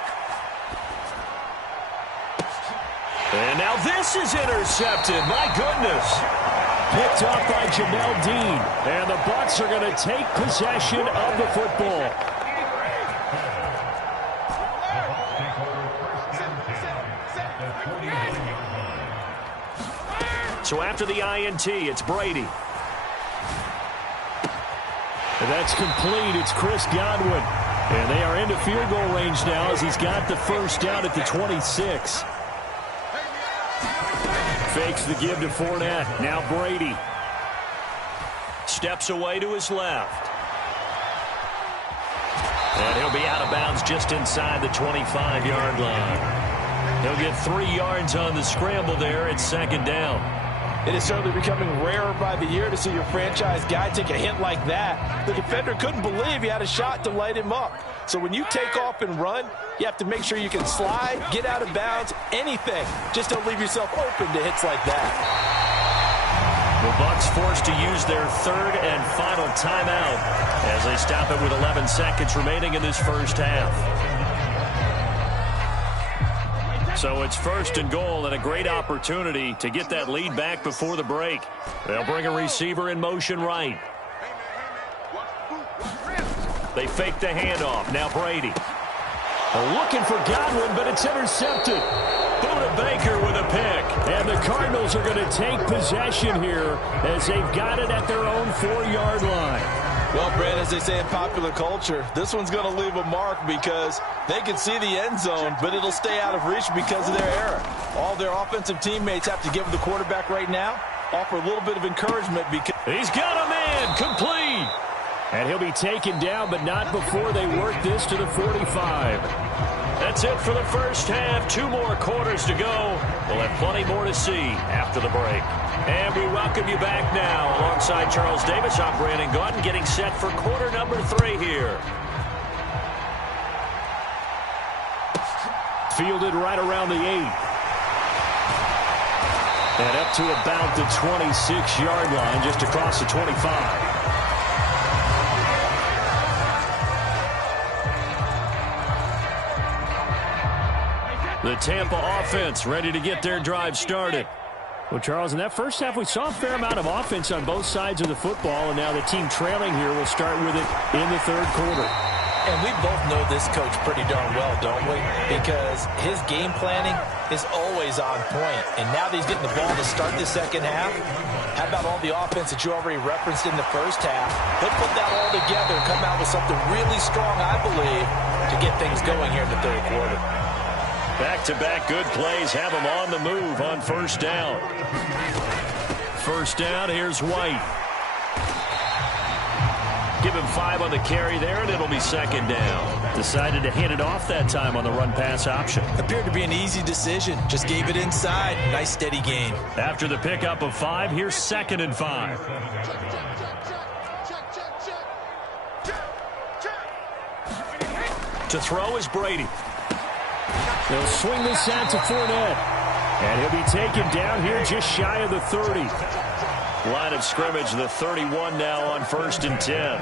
And now this is intercepted. My goodness. Picked up by Jamel Dean. And the Bucs are going to take possession of the football. So after the INT, it's Brady. And that's complete. It's Chris Godwin. And they are into field goal range now as he's got the first down at the 26. Fakes the give to Fournette. Now Brady. Steps away to his left. And he'll be out of bounds just inside the 25-yard line. He'll get 3 yards on the scramble there at second down. It is certainly becoming rarer by the year to see your franchise guy take a hit like that. The defender couldn't believe he had a shot to light him up. So when you take off and run, you have to make sure you can slide, get out of bounds, anything. Just don't leave yourself open to hits like that. The Bucs forced to use their third and final timeout as they stop it with 11 seconds remaining in this first half. So it's first and goal, and a great opportunity to get that lead back before the break. They'll bring a receiver in motion right. They fake the handoff. Now Brady. Looking for Godwin, but it's intercepted. Buda Baker with a pick. And the Cardinals are going to take possession here as they've got it at their own 4-yard line. Well, Brad, as they say in popular culture, this one's going to leave a mark because they can see the end zone, but it'll stay out of reach because of their error. All their offensive teammates have to give the quarterback right now, offer a little bit of encouragement because he's got a man complete. And he'll be taken down, but not before they work this to the 45. That's it for the first half. 2 more quarters to go. We'll have plenty more to see after the break. And we welcome you back now. Alongside Charles Davis, I'm Brandon Gaudin, getting set for quarter number 3 here. Fielded right around the 8. And up to about the 26-yard line, just across the 25. The Tampa offense ready to get their drive started. Well, Charles, in that first half, we saw a fair amount of offense on both sides of the football, and now the team trailing here will start with it in the third quarter. And we both know this coach pretty darn well, don't we? Because his game planning is always on point. And now that he's getting the ball to start the second half, how about all the offense that you already referenced in the first half? He'll put that all together and come out with something really strong, I believe, to get things going here in the third quarter. Back-to-back good plays have them on the move on first down. First down, here's White. Give him 5 on the carry there, and it'll be second down. Decided to hand it off that time on the run-pass option. Appeared to be an easy decision. Just gave it inside. Nice, steady gain. After the pickup of 5, here's second and 5. To throw is Brady. They'll swing this out to Fournette. And he'll be taken down here just shy of the 30. Line of scrimmage, the 31 now on first and 10.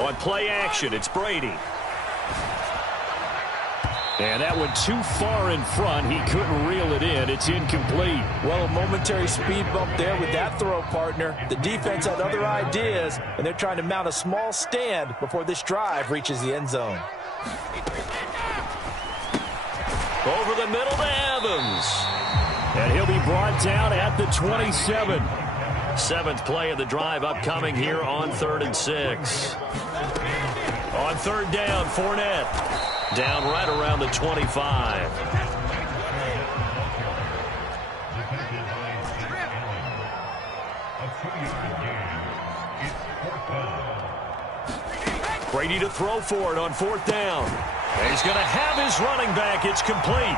On play action, it's Brady. And that went too far in front. He couldn't reel it in. It's incomplete. Well, a momentary speed bump there with that throw, partner. The defense had other ideas, and they're trying to mount a small stand before this drive reaches the end zone. Over the middle to Evans. And he'll be brought down at the 27. 7th play of the drive upcoming here on 3rd and 6. On 3rd down, Fournette. Down right around the 25. Brady to throw for it on 4th down. And he's going to have his running back. It's complete.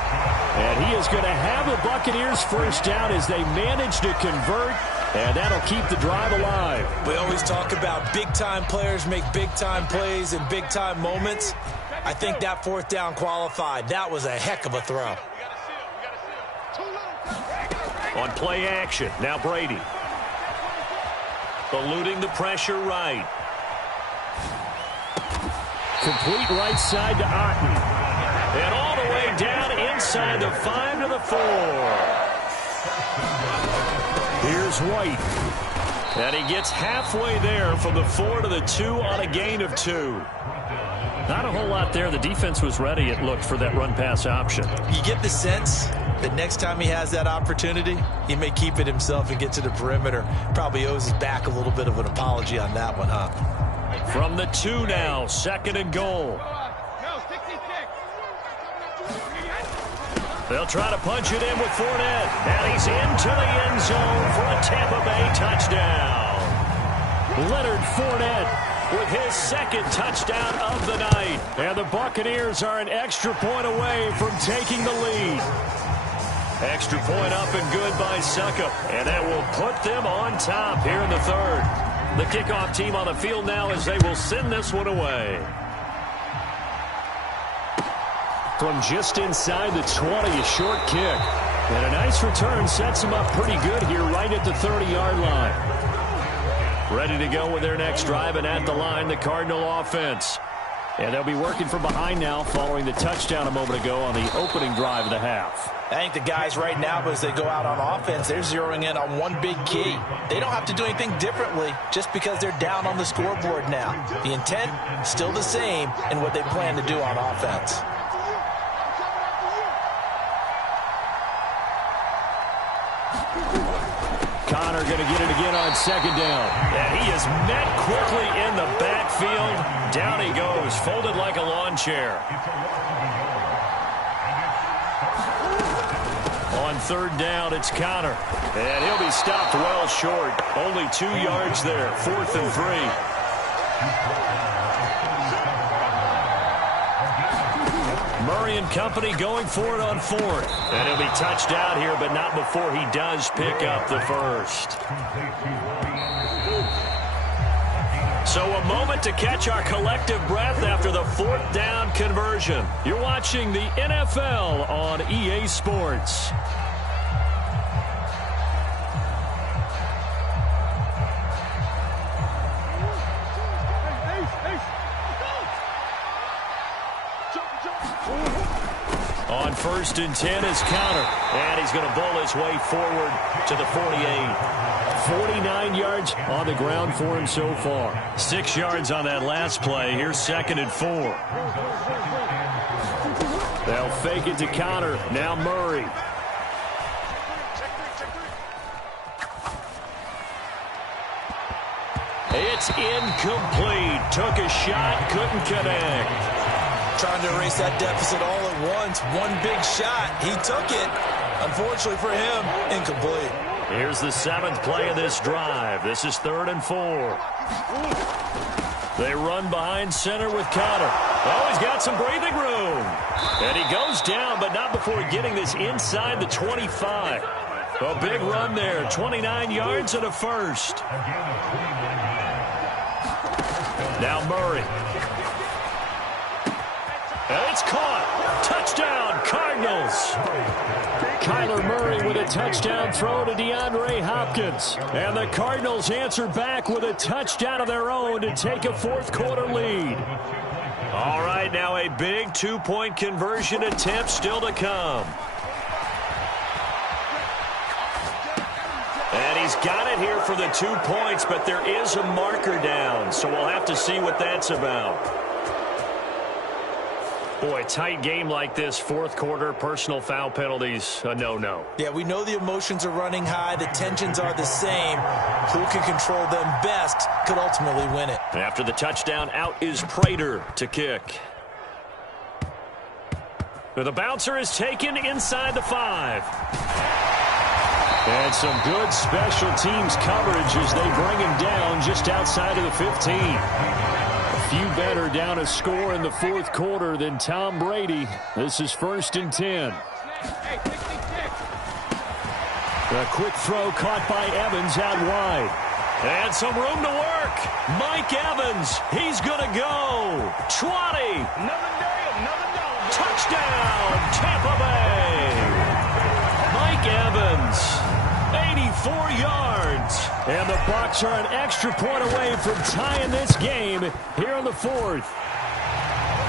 And he is going to have the Buccaneers first down as they manage to convert. And that'll keep the drive alive. We always talk about big-time players make big-time plays in big-time moments. I think that 4th down qualified. That was a heck of a throw. On play action, now Brady. Eluding the pressure right. Complete right side to Otten. And all the way down inside the 5 to the 4. Here's White. And he gets halfway there from the 4 to the 2 on a gain of 2. Not a whole lot there. The defense was ready, it looked, for that run-pass option. You get the sense that next time he has that opportunity, he may keep it himself and get to the perimeter. Probably owes his back a little bit of an apology on that one, huh? From the 2 now, 2nd and goal. They'll try to punch it in with Fournette. And he's into the end zone for a Tampa Bay touchdown. Leonard Fournette with his 2nd touchdown of the night. And the Buccaneers are an extra point away from taking the lead. Extra point up and good by Succop. And that will put them on top here in the 3rd. The kickoff team on the field now as they will send this one away. From just inside the 20, a short kick. And a nice return sets them up pretty good here right at the 30-yard line. Ready to go with their next drive, and at the line, the Cardinal offense. And they'll be working from behind now following the touchdown a moment ago on the opening drive of the half. I think the guys right now, as they go out on offense, they're zeroing in on one big key. They don't have to do anything differently just because they're down on the scoreboard now. The intent, still the same in what they plan to do on offense. Connor going to get it again on 2nd down. And he is met quickly in the backfield. Down he goes, folded like a lawn chair. On 3rd down, it's Connor. And he'll be stopped well short. Only 2 yards there, 4th and 3. Murray and company going for it on 4th. And he'll be touched out here, but not before he does pick up the 1st. So a moment to catch our collective breath after the 4th down conversion. You're watching the NFL on EA Sports. On 1st and 10 is Connor. And he's going to bowl his way forward to the 48. 49 yards on the ground for him so far. 6 yards on that last play. Here's 2nd and 4. They'll fake it to Connor. Now Murray. It's incomplete. Took a shot, couldn't connect. Trying to erase that deficit all at once. One big shot. He took it. Unfortunately for him, incomplete. Here's the 7th play of this drive. This is 3rd and 4. They run behind center with Connor. Oh, he's got some breathing room. And he goes down, but not before getting this inside the 25. A big run there. 29 yards and a 1st. Now Murray. And it's caught. Touchdown, Cardinals. Kyler Murray with a touchdown throw to DeAndre Hopkins. And the Cardinals answer back with a touchdown of their own to take a 4th quarter lead. All right, now a big 2-point conversion attempt still to come. And he's got it here for the 2 points, but there is a marker down, so we'll have to see what that's about. Boy, tight game like this, 4th quarter, personal foul penalties, a no-no. Yeah, we know the emotions are running high. The tensions are the same. Who can control them best could ultimately win it. After the touchdown, out is Prater to kick. The bouncer is taken inside the 5. And some good special teams coverage as they bring him down just outside of the 15. Few better down a score in the fourth quarter than Tom Brady. This is 1st and 10. A quick throw caught by Evans out wide. And some room to work. Mike Evans, he's going to go. 20. Another day, another dollar. Touchdown, Tampa Bay. Mike Evans, 84 yards. And the Bucs are an extra point away from tying this game here in the fourth.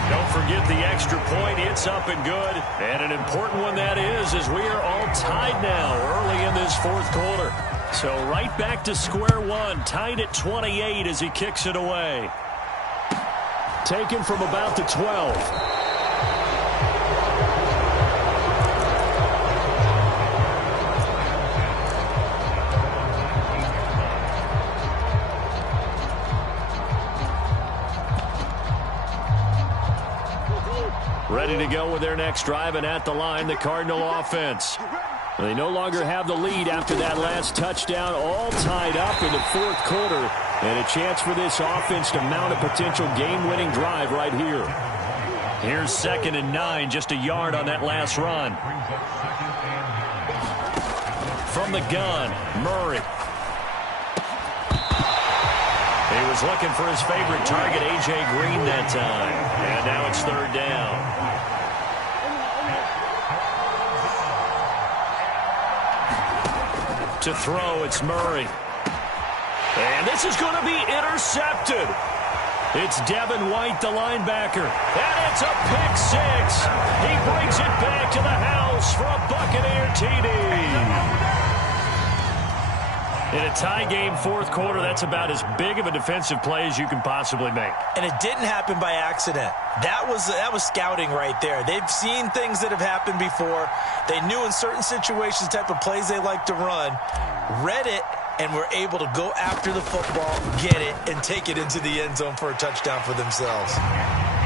Don't forget the extra point. It's up and good. And an important one that is, as we are all tied now early in this fourth quarter. So right back to square one, tied at 28 as he kicks it away. Taken from about the 12. Ready to go with their next drive, and at the line, the Cardinal offense. They no longer have the lead after that last touchdown, all tied up in the fourth quarter, and a chance for this offense to mount a potential game-winning drive right here. Here's 2nd and 9, just a yard on that last run. From the gun, Murray. He was looking for his favorite target, A.J. Green, that time. And now it's 3rd down. To throw, it's Murray. And this is going to be intercepted. It's Devin White, the linebacker. And it's a pick six. He brings it back to the house for a Buccaneer TD. In a tie game, fourth quarter, that's about as big of a defensive play as you can possibly make. And it didn't happen by accident. That was scouting right there. They've seen things that have happened before. They knew in certain situations the type of plays they like to run, read it, and were able to go after the football, get it, and take it into the end zone for a touchdown for themselves.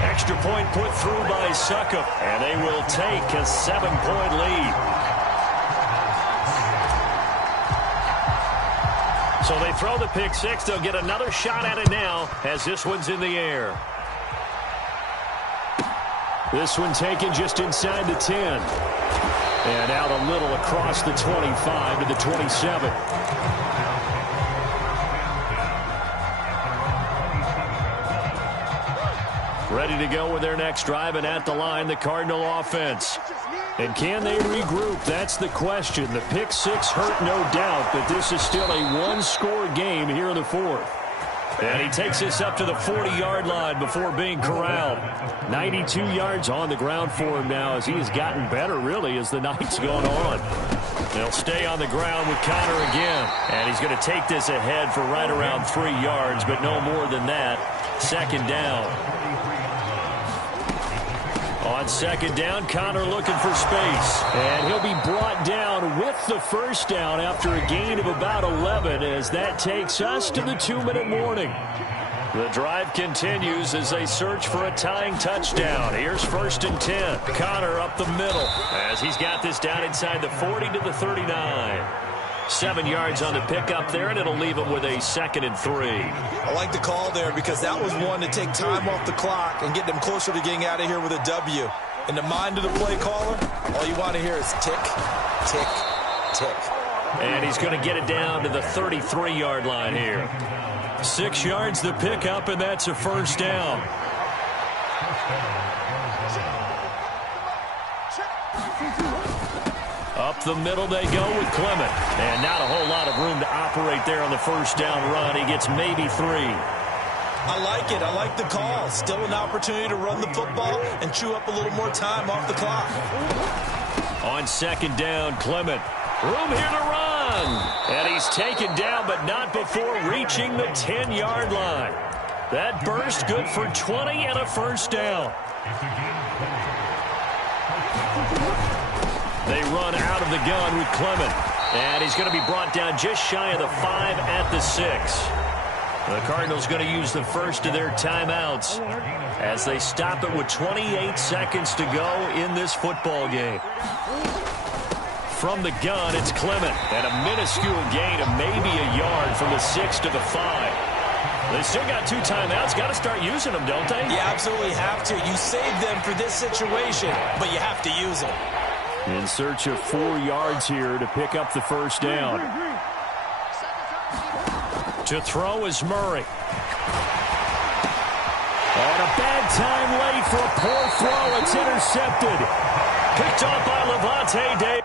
Extra point put through by Succop, and they will take a 7-point lead. So they throw the pick six. They'll get another shot at it now as this one's in the air. This one taken just inside the 10. And out a little across the 25 to the 27. Ready to go with their next drive, and at the line, the Cardinal offense. And can they regroup? That's the question. The pick six hurt, no doubt, but this is still a one-score game here in the fourth. And he takes this up to the 40-yard line before being corralled. 92 yards on the ground for him now as he has gotten better, really, as the night's gone on. They'll stay on the ground with Connor again. And he's going to take this ahead for right around 3 yards, but no more than that. 2nd down. On 2nd down, Connor looking for space. And he'll be brought down with the first down after a gain of about 11 as that takes us to the 2-minute warning. The drive continues as they search for a tying touchdown. Here's 1st and 10. Connor up the middle as he's got this down inside the 40 to the 39. 7 yards on the pickup there, and it'll leave him with a 2nd and 3. I like the call there because that was one to take time off the clock and get them closer to getting out of here with a W. In the mind of the play caller, all you want to hear is tick, tick, tick. And he's going to get it down to the 33-yard line here. 6 yards the pickup, and that's a first down. Up the middle they go with Clement. And not a whole lot of room to operate there on the first down run. He gets maybe 3. I like it. I like the call. Still an opportunity to run the football and chew up a little more time off the clock. On 2nd down, Clement. Room here to run. And he's taken down, but not before reaching the 10-yard line. That burst good for 20 and a first down. They run out of the gun with Clement. And he's going to be brought down just shy of the 5 at the 6. The Cardinals going to use the first of their timeouts as they stop it with 28 seconds to go in this football game. From the gun, it's Clement. And a minuscule gain of maybe a yard from the 6 to the 5. They still got 2 timeouts. Got to start using them, don't they? You absolutely have to. You save them for this situation, but you have to use them. In search of 4 yards here to pick up the first down. To throw is Murray. On a bad time late for a poor throw. It's intercepted. Picked off by Lavonte David.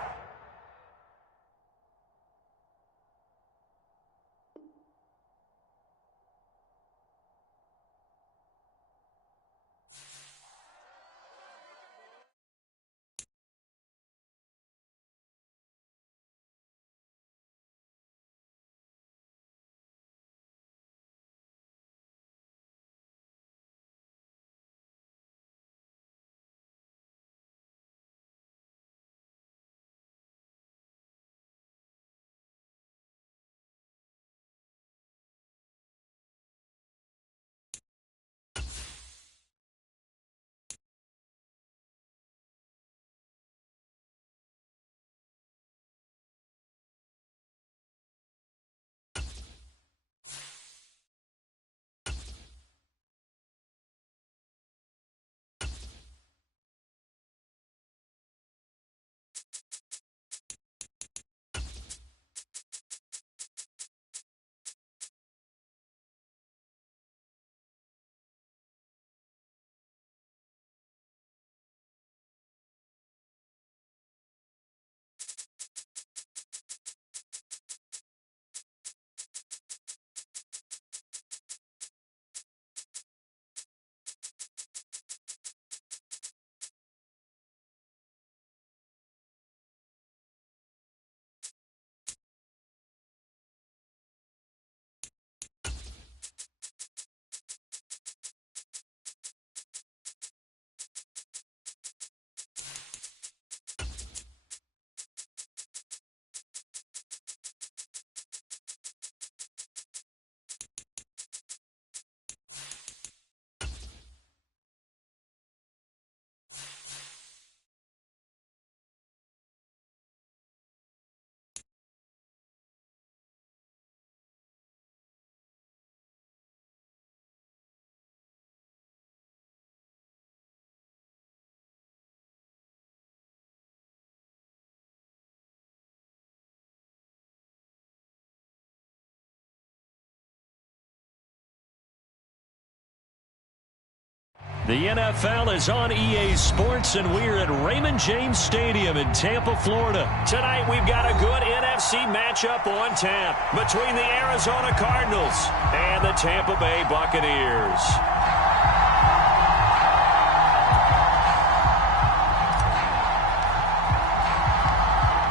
The NFL is on EA Sports, and we're at Raymond James Stadium in Tampa, Florida. Tonight, we've got a good NFC matchup on tap between the Arizona Cardinals and the Tampa Bay Buccaneers.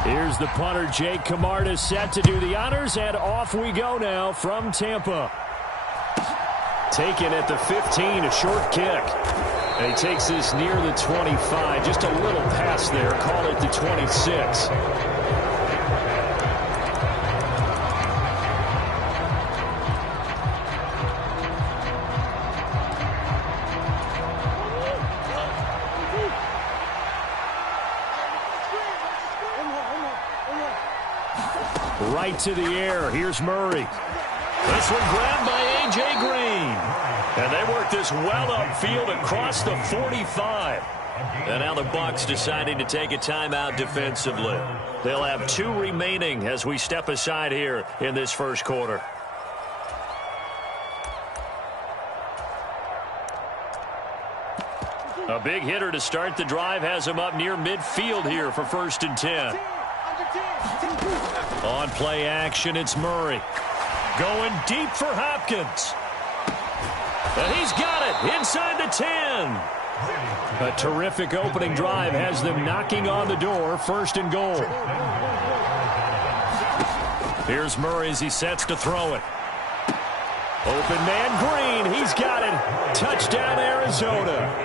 Here's the punter, Jake Camarda, set to do the honors, and off we go now from Tampa. Taken at the 15, a short kick. And he takes this near the 25, just a little past there, call it the 26. Right to the air, here's Murray. This one grabbed by A.J. Green. And they work this well upfield across the 45. And now the Bucs deciding to take a timeout defensively. They'll have 2 remaining as we step aside here in this first quarter. A big hitter to start the drive has him up near midfield here for 1st and 10. On play action, it's Murray. Going deep for Hopkins. And he's got it inside the 10. A terrific opening drive has them knocking on the door, 1st and goal. Here's Murray as he sets to throw it. Open man Green, he's got it. Touchdown Arizona.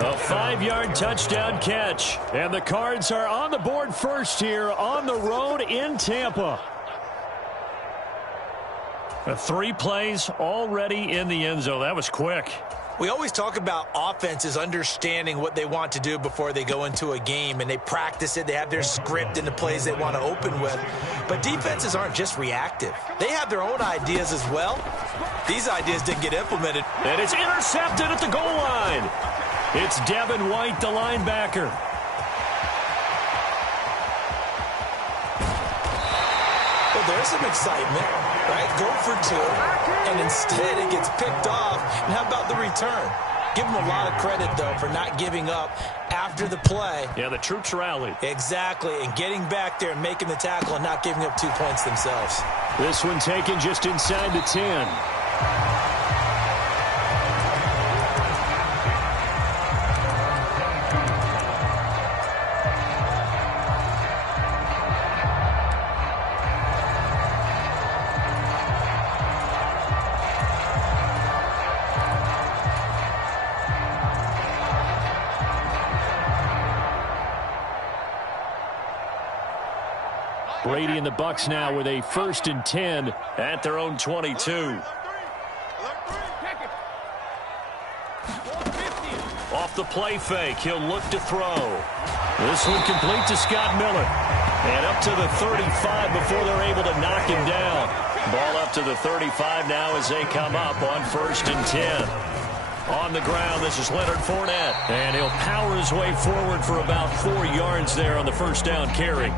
A 5-yard touchdown catch. And the Cards are on the board first here on the road in Tampa. 3 plays already in the end zone. That was quick. We always talk about offenses understanding what they want to do before they go into a game, and they practice it. They have their script and the plays they want to open with. But defenses aren't just reactive. They have their own ideas as well. These ideas didn't get implemented. And it's intercepted at the goal line. It's Devin White, the linebacker. Well, there's some excitement, right? Go for two, and instead it gets picked off. And how about the return? Give them a lot of credit, though, for not giving up after the play. Yeah, the troops rallied. Exactly, and getting back there and making the tackle and not giving up 2 points themselves. This one taken just inside the 10. Brady and the Bucs now with a 1st and 10 at their own 22. Off the play fake, he'll look to throw. This one complete to Scott Miller. And up to the 35 before they're able to knock him down. Ball up to the 35 now as they come up on 1st and 10. On the ground, this is Leonard Fournette. And he'll power his way forward for about 4 yards there on the first down carry.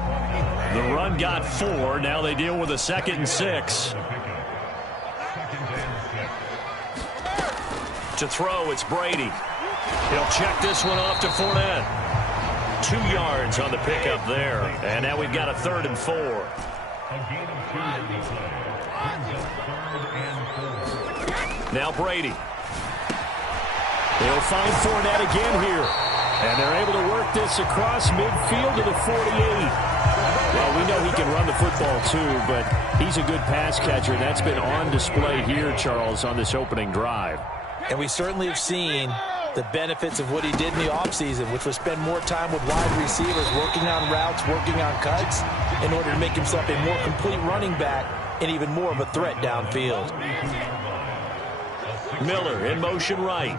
The run got 4. Now they deal with a 2nd and 6. To throw, it's Brady. He'll check this one off to Fournette. 2 yards on the pickup there. And now we've got a 3rd and 4. Now Brady. He'll find Fournette again here. And they're able to work this across midfield to the 48. Well, we know he can run the football too, but he's a good pass catcher, and that's been on display here, Charles, on this opening drive. And we certainly have seen the benefits of what he did in the offseason, which was spend more time with wide receivers, working on routes, working on cuts, in order to make himself a more complete running back and even more of a threat downfield. Miller in motion right.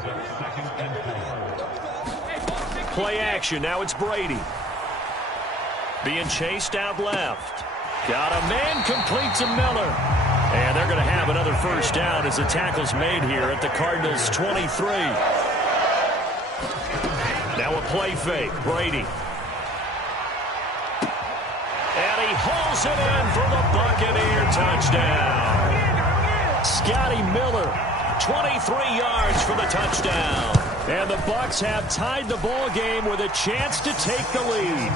Play action, now it's Brady. Being chased out left. Got a man complete to Miller. And they're going to have another first down as the tackle's made here at the Cardinals' 23. Now a play fake, Brady. And he hauls it in for the Buccaneer touchdown. Scotty Miller, 23 yards for the touchdown. And the Bucs have tied the ball game with a chance to take the lead.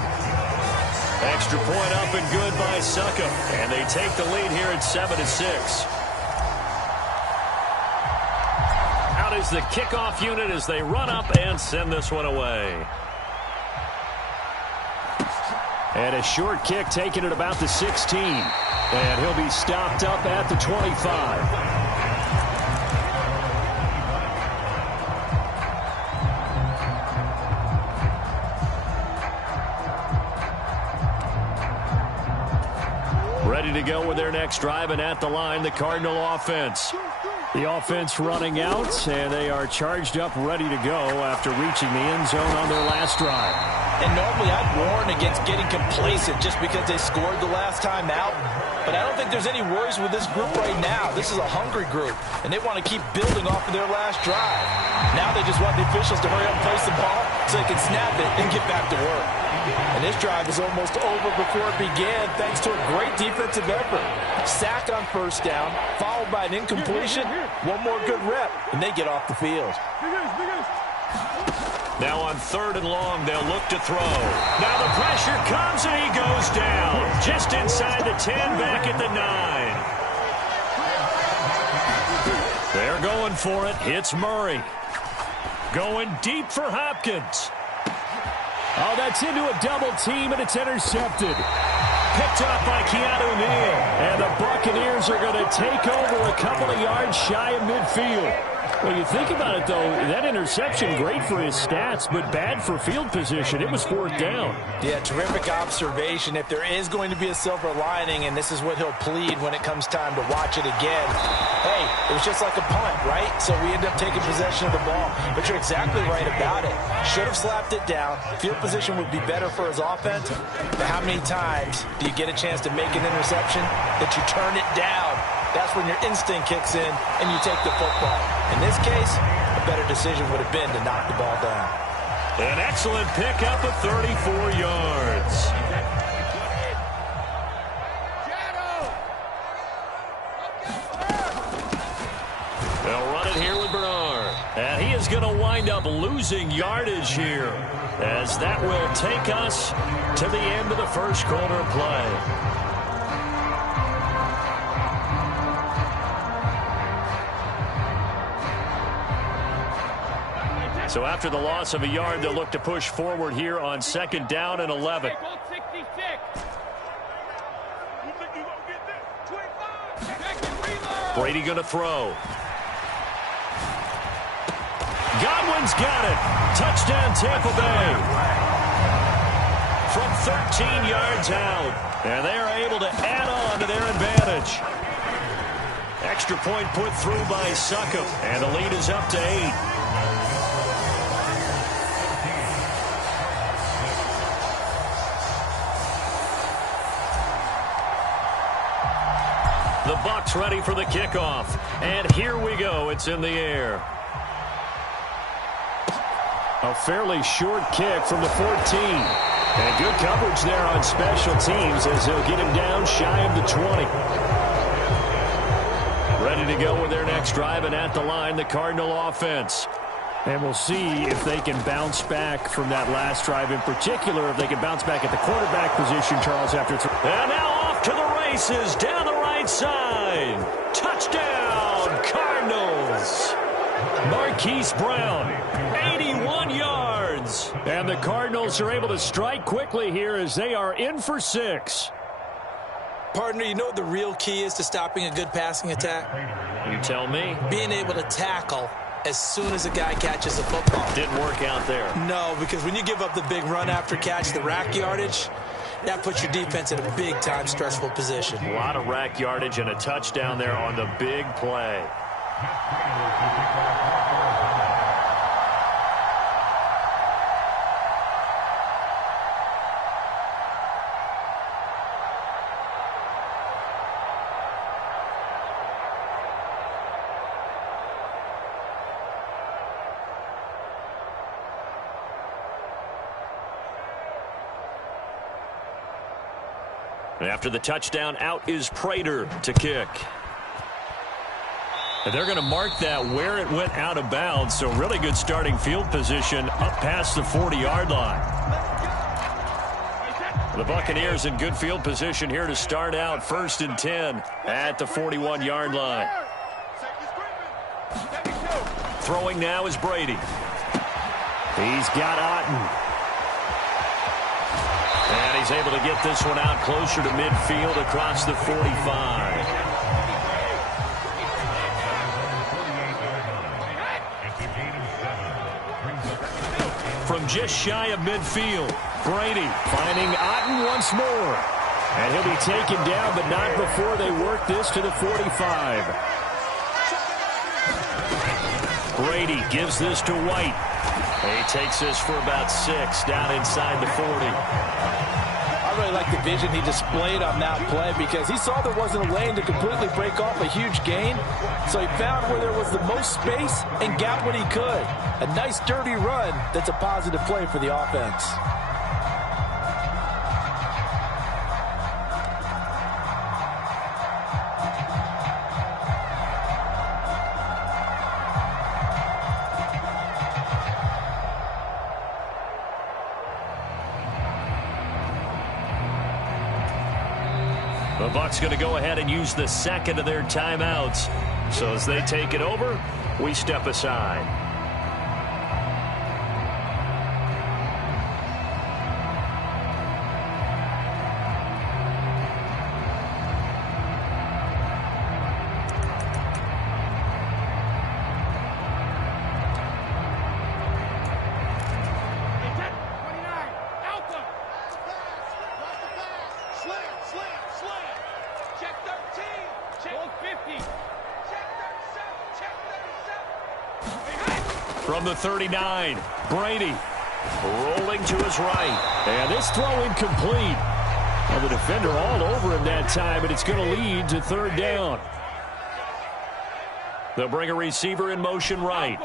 Extra point up and good by Succop. And they take the lead here at 7-6. Out is the kickoff unit as they run up and send this one away. And a short kick taken at about the 16. And he'll be stopped up at the 25. Ready to go with their next drive, and at the line, the Cardinal offense. The offense running out, and they are charged up, ready to go after reaching the end zone on their last drive. And normally I'd warn against getting complacent just because they scored the last time out. But I don't think there's any worries with this group right now. This is a hungry group, and they want to keep building off of their last drive. Now they just want the officials to hurry up and place the ball so they can snap it and get back to work. And this drive is almost over before it began thanks to a great defensive effort. Sack on first down, followed by an incompletion, one more good rep, and they get off the field. Now on 3rd and long, they'll look to throw. Now the pressure comes, and he goes down. Just inside the 10, back at the 9. They're going for it. It's Murray. Going deep for Hopkins. Oh, that's into a double team, and it's intercepted. Picked up by Keanu Neal. And the Buccaneers are going to take over a couple of yards shy of midfield. Well, you think about it, though, that interception, great for his stats, but bad for field position. It was fourth down. Yeah, terrific observation. If there is going to be a silver lining, and this is what he'll plead when it comes time to watch it again, hey, it was just like a punt, right? So we end up taking possession of the ball. But you're exactly right about it. Should have slapped it down. Field position would be better for his offense. But how many times do you get a chance to make an interception that you turn it down? That's when your instinct kicks in and you take the football. In this case, a better decision would have been to knock the ball down. An excellent pickup of 34 yards. They'll run it here with Bernard. And he is going to wind up losing yardage here, as that will take us to the end of the first quarter play. So after the loss of a yard, they'll look to push forward here on 2nd down and 11. Brady going to throw. Godwin's got it. Touchdown, Tampa Bay. From 13 yards out. And they are able to add on to their advantage. Extra point put through by Succop. And the lead is up to 8. The Bucs ready for the kickoff. And here we go. It's in the air. A fairly short kick from the 14. And good coverage there on special teams as they'll get him down shy of the 20. Ready to go with their next drive, and at the line, the Cardinal offense. And we'll see if they can bounce back from that last drive, in particular, if they can bounce back at the quarterback position, Charles, after And now off to the races, down the right side. Touchdown, Cardinals. Marquise Brown, 81 yards. And the Cardinals are able to strike quickly here as they are in for 6. Partner, you know what the real key is to stopping a good passing attack? You tell me. Being able to tackle as soon as a guy catches the football. Didn't work out there. No, because when you give up the big run after catch, the rack yardage, that puts your defense in a big-time stressful position. A lot of rack yardage and a touchdown there on the big play. After the touchdown, out is Prater to kick. And they're going to mark that where it went out of bounds, so really good starting field position up past the 40-yard line. The Buccaneers in good field position here to start out 1st and 10 at the 41-yard line. Throwing now is Brady. He's got Otten. And he's able to get this one out closer to midfield across the 45. From just shy of midfield, Brady finding Otten once more. And he'll be taken down, but not before they work this to the 45. Brady gives this to White. He takes this for about 6 down inside the 40. I really like the vision he displayed on that play because he saw there wasn't a lane to completely break off a huge gain. So he found where there was the most space and got what he could. A nice dirty run that's a positive play for the offense. The Bucs going to go ahead and use the second of their timeouts. So as they take it over, we step aside. From the 39, Brady rolling to his right. And this throw incomplete. Well, the defender all over him that time, and it's going to lead to third down. They'll bring a receiver in motion right.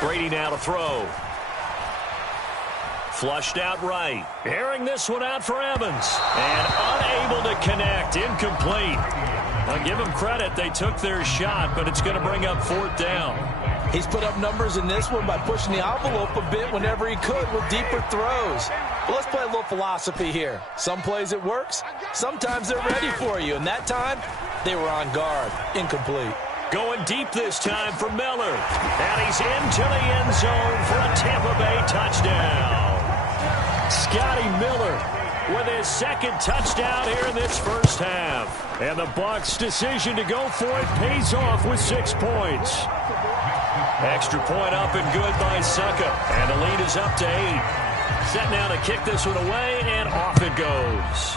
Brady now to throw. Flushed out right. Airing this one out for Evans. And unable to connect. Incomplete. I'll give them credit. They took their shot, but it's going to bring up fourth down. He's put up numbers in this one by pushing the envelope a bit whenever he could with deeper throws. But let's play a little philosophy here. Some plays it works. Sometimes they're ready for you. And that time, they were on guard. Incomplete. Going deep this time for Miller. And he's into the end zone for a Tampa Bay touchdown. Scotty Miller with his second touchdown here in this first half. And the Bucs' decision to go for it pays off with 6 points. Extra point up and good by Suckup. And the lead is up to 8. Set now to kick this one away, and off it goes.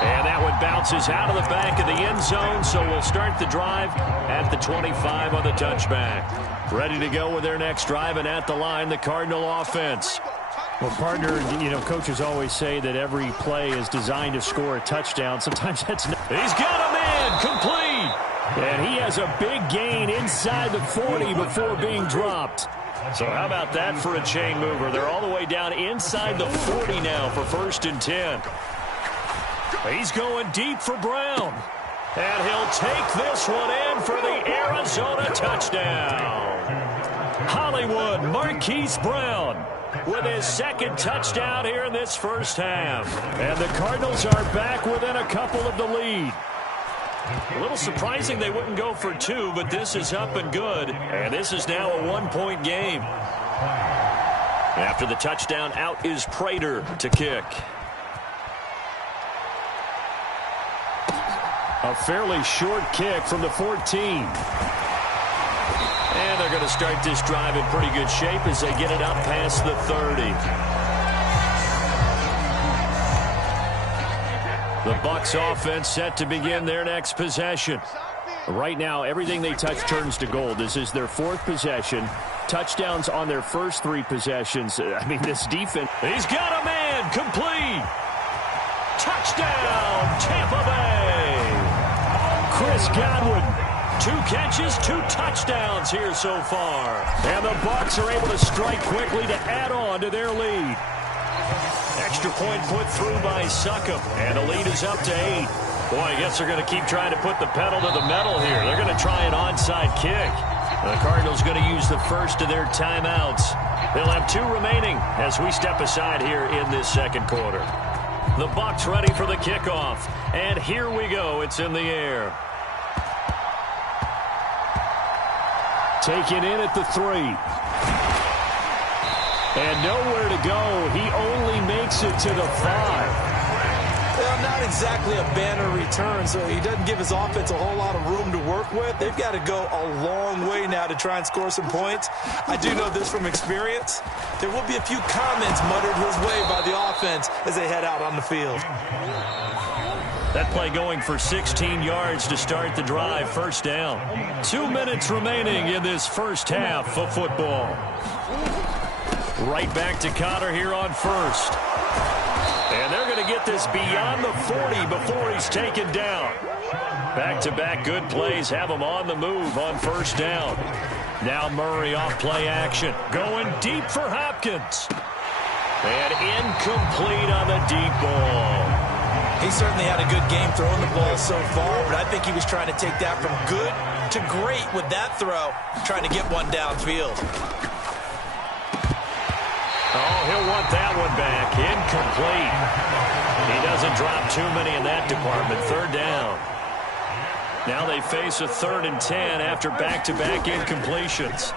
And that one bounces out of the back of the end zone, so we'll start the drive at the 25 on the touchback. Ready to go with their next drive, and at the line, the Cardinal offense. Well, partner, coaches always say that every play is designed to score a touchdown. Sometimes that's not. He's got a man, complete. And he has a big gain inside the 40 before being dropped. So how about that for a chain mover? They're all the way down inside the 40 now for 1st and 10. He's going deep for Brown. And he'll take this one in for the Arizona touchdown. Hollywood Marquise Brown with his second touchdown here in this first half. And the Cardinals are back within a couple of the lead. A little surprising they wouldn't go for 2, but this is up and good. And this is now a 1-point game. After the touchdown, out is Prater to kick. A fairly short kick from the 14. And they're going to start this drive in pretty good shape as they get it up past the 30. The Bucs offense set to begin their next possession. Right now, everything they touch turns to gold. This is their 4th possession. Touchdowns on their first 3 possessions. I mean, this defense. He's got a man, complete. Touchdown, Tampa Bay. Chris Godwin, 2 catches, 2 touchdowns here so far. And the Bucs are able to strike quickly to add on to their lead. Extra point put through by Suckup, and the lead is up to 8. Boy, I guess they're going to keep trying to put the pedal to the metal here. They're going to try an onside kick. The Cardinals going to use the first of their timeouts. They'll have 2 remaining as we step aside here in this second quarter. The Bucs ready for the kickoff, and here we go. It's in the air. Taken in at the 3. And nowhere to go. He only makes it to the 5. Well, not exactly a banner return, so he doesn't give his offense a whole lot of room to work with. They've got to go a long way now to try and score some points. I do know this from experience. There will be a few comments muttered his way by the offense as they head out on the field. That play going for 16 yards to start the drive. First down. 2 minutes remaining in this first half of football. Right back to Connor here on first. And they're going to get this beyond the 40 before he's taken down. Back-to-back good plays have him on the move on first down. Now Murray off play action. Going deep for Hopkins. And incomplete on the deep ball. He certainly had a good game throwing the ball so far, but I think he was trying to take that from good to great with that throw, trying to get one downfield. Oh, he'll want that one back. Incomplete. He doesn't drop too many in that department. Third down. Now they face a 3rd and 10 after back-to-back incompletions.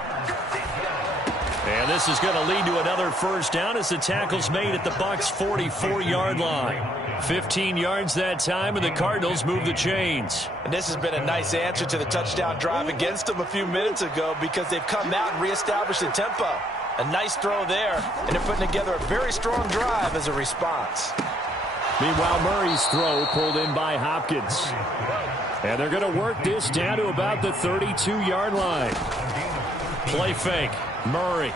And this is going to lead to another first down as the tackle's made at the Bucs' 44-yard line. 15 yards that time, and the Cardinals move the chains. And this has been a nice answer to the touchdown drive against them a few minutes ago because they've come out and reestablished the tempo. A nice throw there, and they're putting together a very strong drive as a response. Meanwhile, Murray's throw pulled in by Hopkins. And they're going to work this down to about the 32-yard line. Play fake. Murray.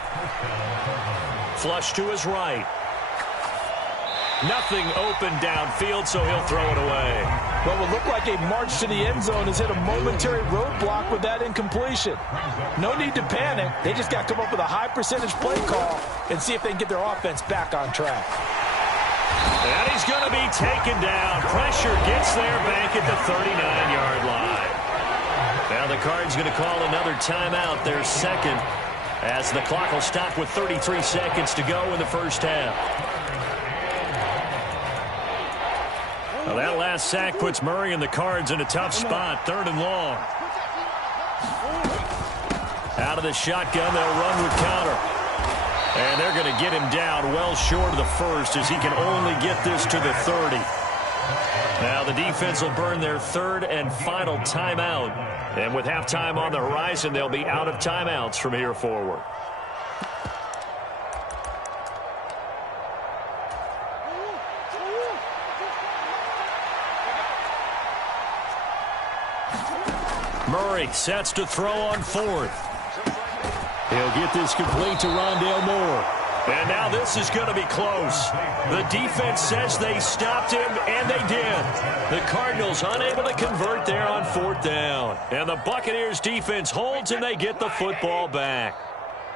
Flush to his right. Nothing open downfield, so he'll throw it away. What would look like a march to the end zone has hit a momentary roadblock with that incompletion. No need to panic. They just got to come up with a high percentage play call and see if they can get their offense back on track. And he's going to be taken down. Pressure gets there back at the 39-yard line. Now the Cards going to call another timeout, their second, as the clock will stop with 33 seconds to go in the first half. Well, that last sack puts Murray and the Cards in a tough spot, 3rd and long. Out of the shotgun, they'll run with counter. And they're going to get him down well short of the first as he can only get this to the 30. Now the defense will burn their 3rd and final timeout. And with halftime on the horizon, they'll be out of timeouts from here forward. Murray sets to throw on 4th. He'll get this complete to Rondale Moore. And now this is going to be close. The defense says they stopped him, and they did. The Cardinals unable to convert there on 4th down. And the Buccaneers defense holds, and they get the football back.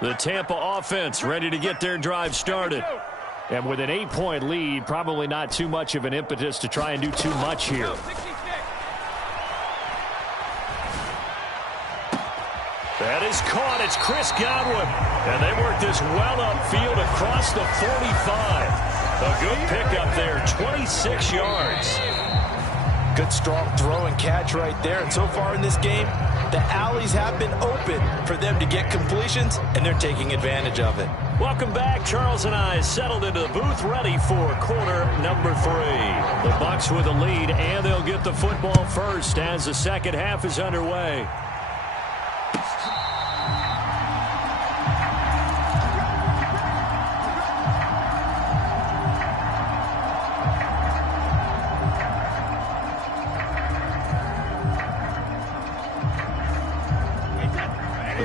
The Tampa offense ready to get their drive started. And with an 8-point lead, probably not too much of an impetus to try and do too much here. That is caught. It's Chris Godwin. And they work this well upfield across the 45. A good pickup there, 26 yards. Good strong throw and catch right there. And so far in this game, the alleys have been open for them to get completions, and they're taking advantage of it. Welcome back. Charles and I settled into the booth, ready for quarter number 3. The Bucs with a lead, and they'll get the football first as the second half is underway.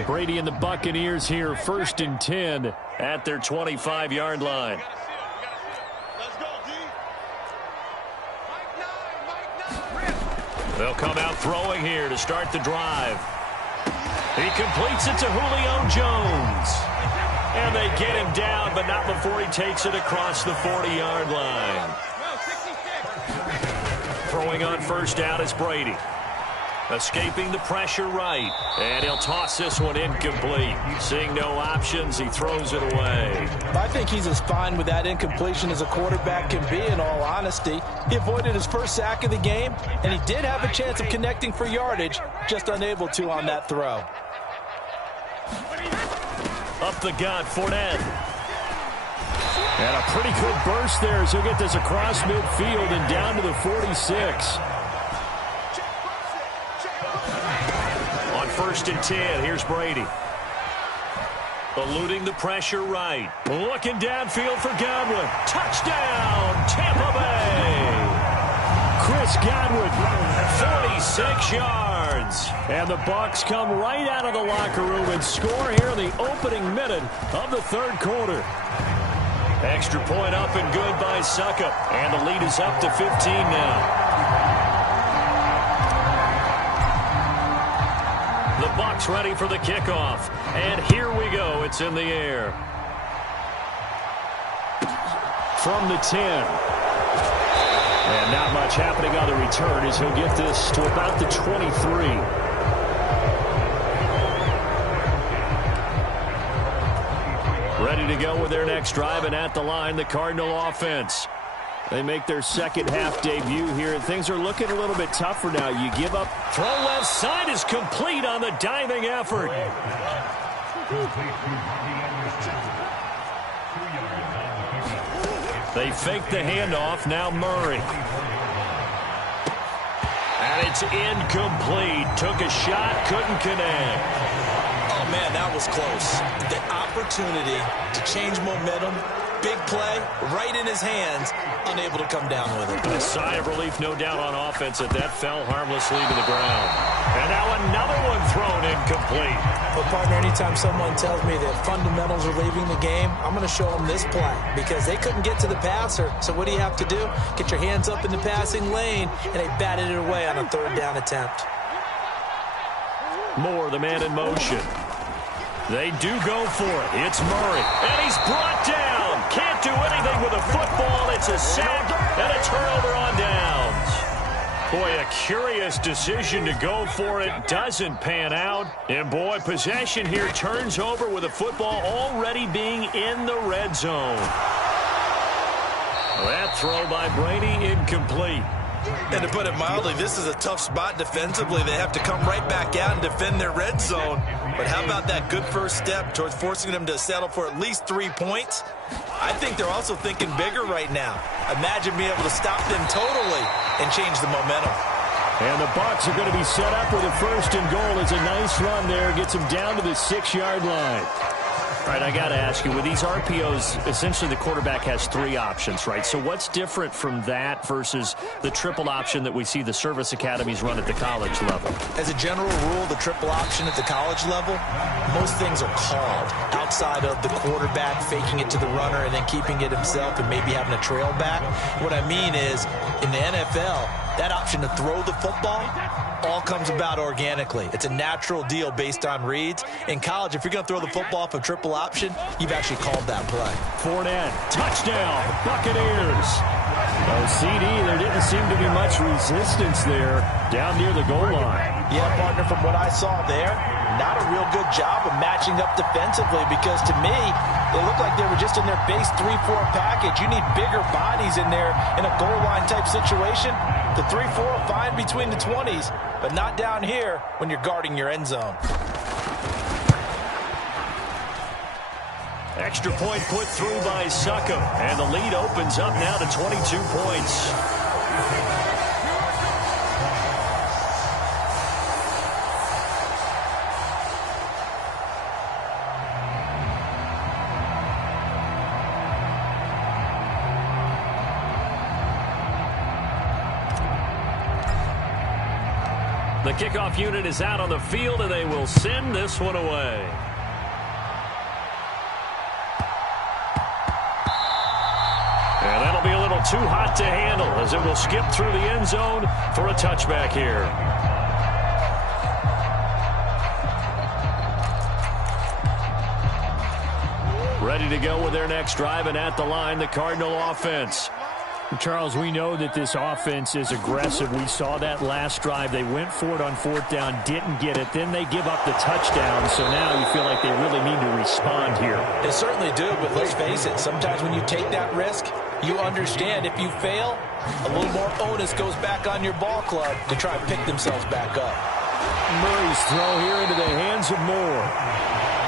Brady and the Buccaneers here, 1st and 10 at their 25-yard line. They'll come out throwing here to start the drive. He completes it to Julio Jones. And they get him down, but not before he takes it across the 40-yard line. Throwing on 1st down is Brady. Escaping the pressure right. And he'll toss this one incomplete. Seeing no options, he throws it away. I think he's as fine with that incompletion as a quarterback can be, in all honesty. He avoided his first sack of the game, and he did have a chance of connecting for yardage, just unable to on that throw. Up the gut, Fournette. And a pretty good burst there as he'll get this across midfield and down to the 46. 1st and 10. Here's Brady. Eluding the pressure right. Looking downfield for Godwin. Touchdown, Tampa Bay. Chris Godwin, 46 yards. And the Bucs come right out of the locker room and score here in the opening minute of the 3rd quarter. Extra point up and good by Succop. And the lead is up to 15 now. The Bucs ready for the kickoff. And here we go. It's in the air. From the 10. And not much happening on the return as he'll get this to about the 23. Ready to go with their next drive, and at the line, the Cardinal offense. They make their second half debut here, and things are looking a little bit tougher now. You give up. Throw left side is complete on the diving effort. They fake the handoff. Now Murray. And it's incomplete. Took a shot, couldn't connect. Oh, man, that was close. The opportunity to change momentum Big play, right in his hands, unable to come down with it. A sigh of relief, no doubt, on offense that fell harmlessly to the ground. And now another one thrown incomplete. But, partner, anytime someone tells me that fundamentals are leaving the game, I'm going to show them this play because they couldn't get to the passer. So what do you have to do? Get your hands up in the passing lane, and they batted it away on a third down attempt. Moore, the man in motion. They do go for it. It's Murray. And he's brought down. Can't do anything with a football. It's a sack and a turnover on downs. Boy, a curious decision to go for it. Doesn't pan out. And, boy, possession here turns over with a football already being in the red zone. That throw by Brady incomplete. And to put it mildly, this is a tough spot defensively. They have to come right back out and defend their red zone. But how about that good first step towards forcing them to settle for at least 3 points? I think they're also thinking bigger right now. Imagine being able to stop them totally and change the momentum. And the Bucs are going to be set up with a first and goal. It's a nice run there. Gets them down to the 6-yard line. All right, I got to ask you, with these RPOs, essentially the quarterback has 3 options, right? So what's different from that versus the triple option that we see the service academies run at the college level? As a general rule, the triple option at the college level, most things are called outside of the quarterback faking it to the runner and then keeping it himself and maybe having a trail back. What I mean is, in the NFL, that option to throw the football all comes about organically. It's a natural deal based on reads. In college, if you're going to throw the football off a triple option, you've actually called that play. Fournette, touchdown, Buccaneers. CD, there didn't seem to be much resistance there down near the goal line. Yeah, partner, from what I saw there, not a real good job of matching up defensively because to me, they looked like they were just in their base 3-4 package. You need bigger bodies in there in a goal line type situation. The 3-4 fine between the 20s, but not down here when you're guarding your end zone. Extra point put through by Succop, and the lead opens up now to 22 points. The kickoff unit is out on the field, and they will send this one away. And that'll be a little too hot to handle as it will skip through the end zone for a touchback here. Ready to go with their next drive, and at the line, the Cardinal offense. Charles, we know that this offense is aggressive. We saw that last drive. They went for it on 4th down, didn't get it. Then they give up the touchdown. So now you feel like they really need to respond here. They certainly do, but let's face it. Sometimes when you take that risk, you understand if you fail, a little more onus goes back on your ball club to try and pick themselves back up. Murray's throw here into the hands of Moore.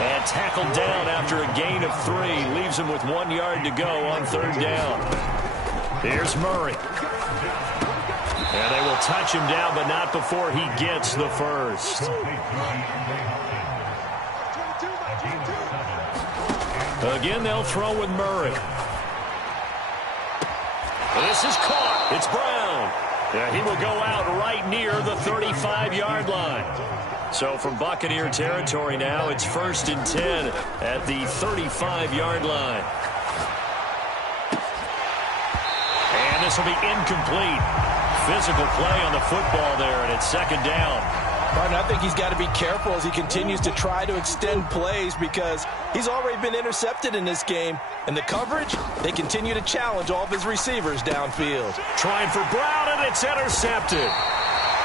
And tackled down after a gain of 3. Leaves him with 1 yard to go on 3rd down. Here's Murray. And they will touch him down, but not before he gets the first. Again, they'll throw with Murray. This is caught. It's Brown. Yeah, he will go out right near the 35-yard line. So from Buccaneer territory now, it's 1st and 10 at the 35-yard line. And this will be incomplete. Physical play on the football there, and it's 2nd down. Martin, I think he's got to be careful as he continues to try to extend plays because he's already been intercepted in this game. And the coverage, they continue to challenge all of his receivers downfield. Trying for Brown, and it's intercepted.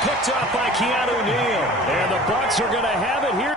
Picked up by Keanu Neal. And the Bucs are going to have it here.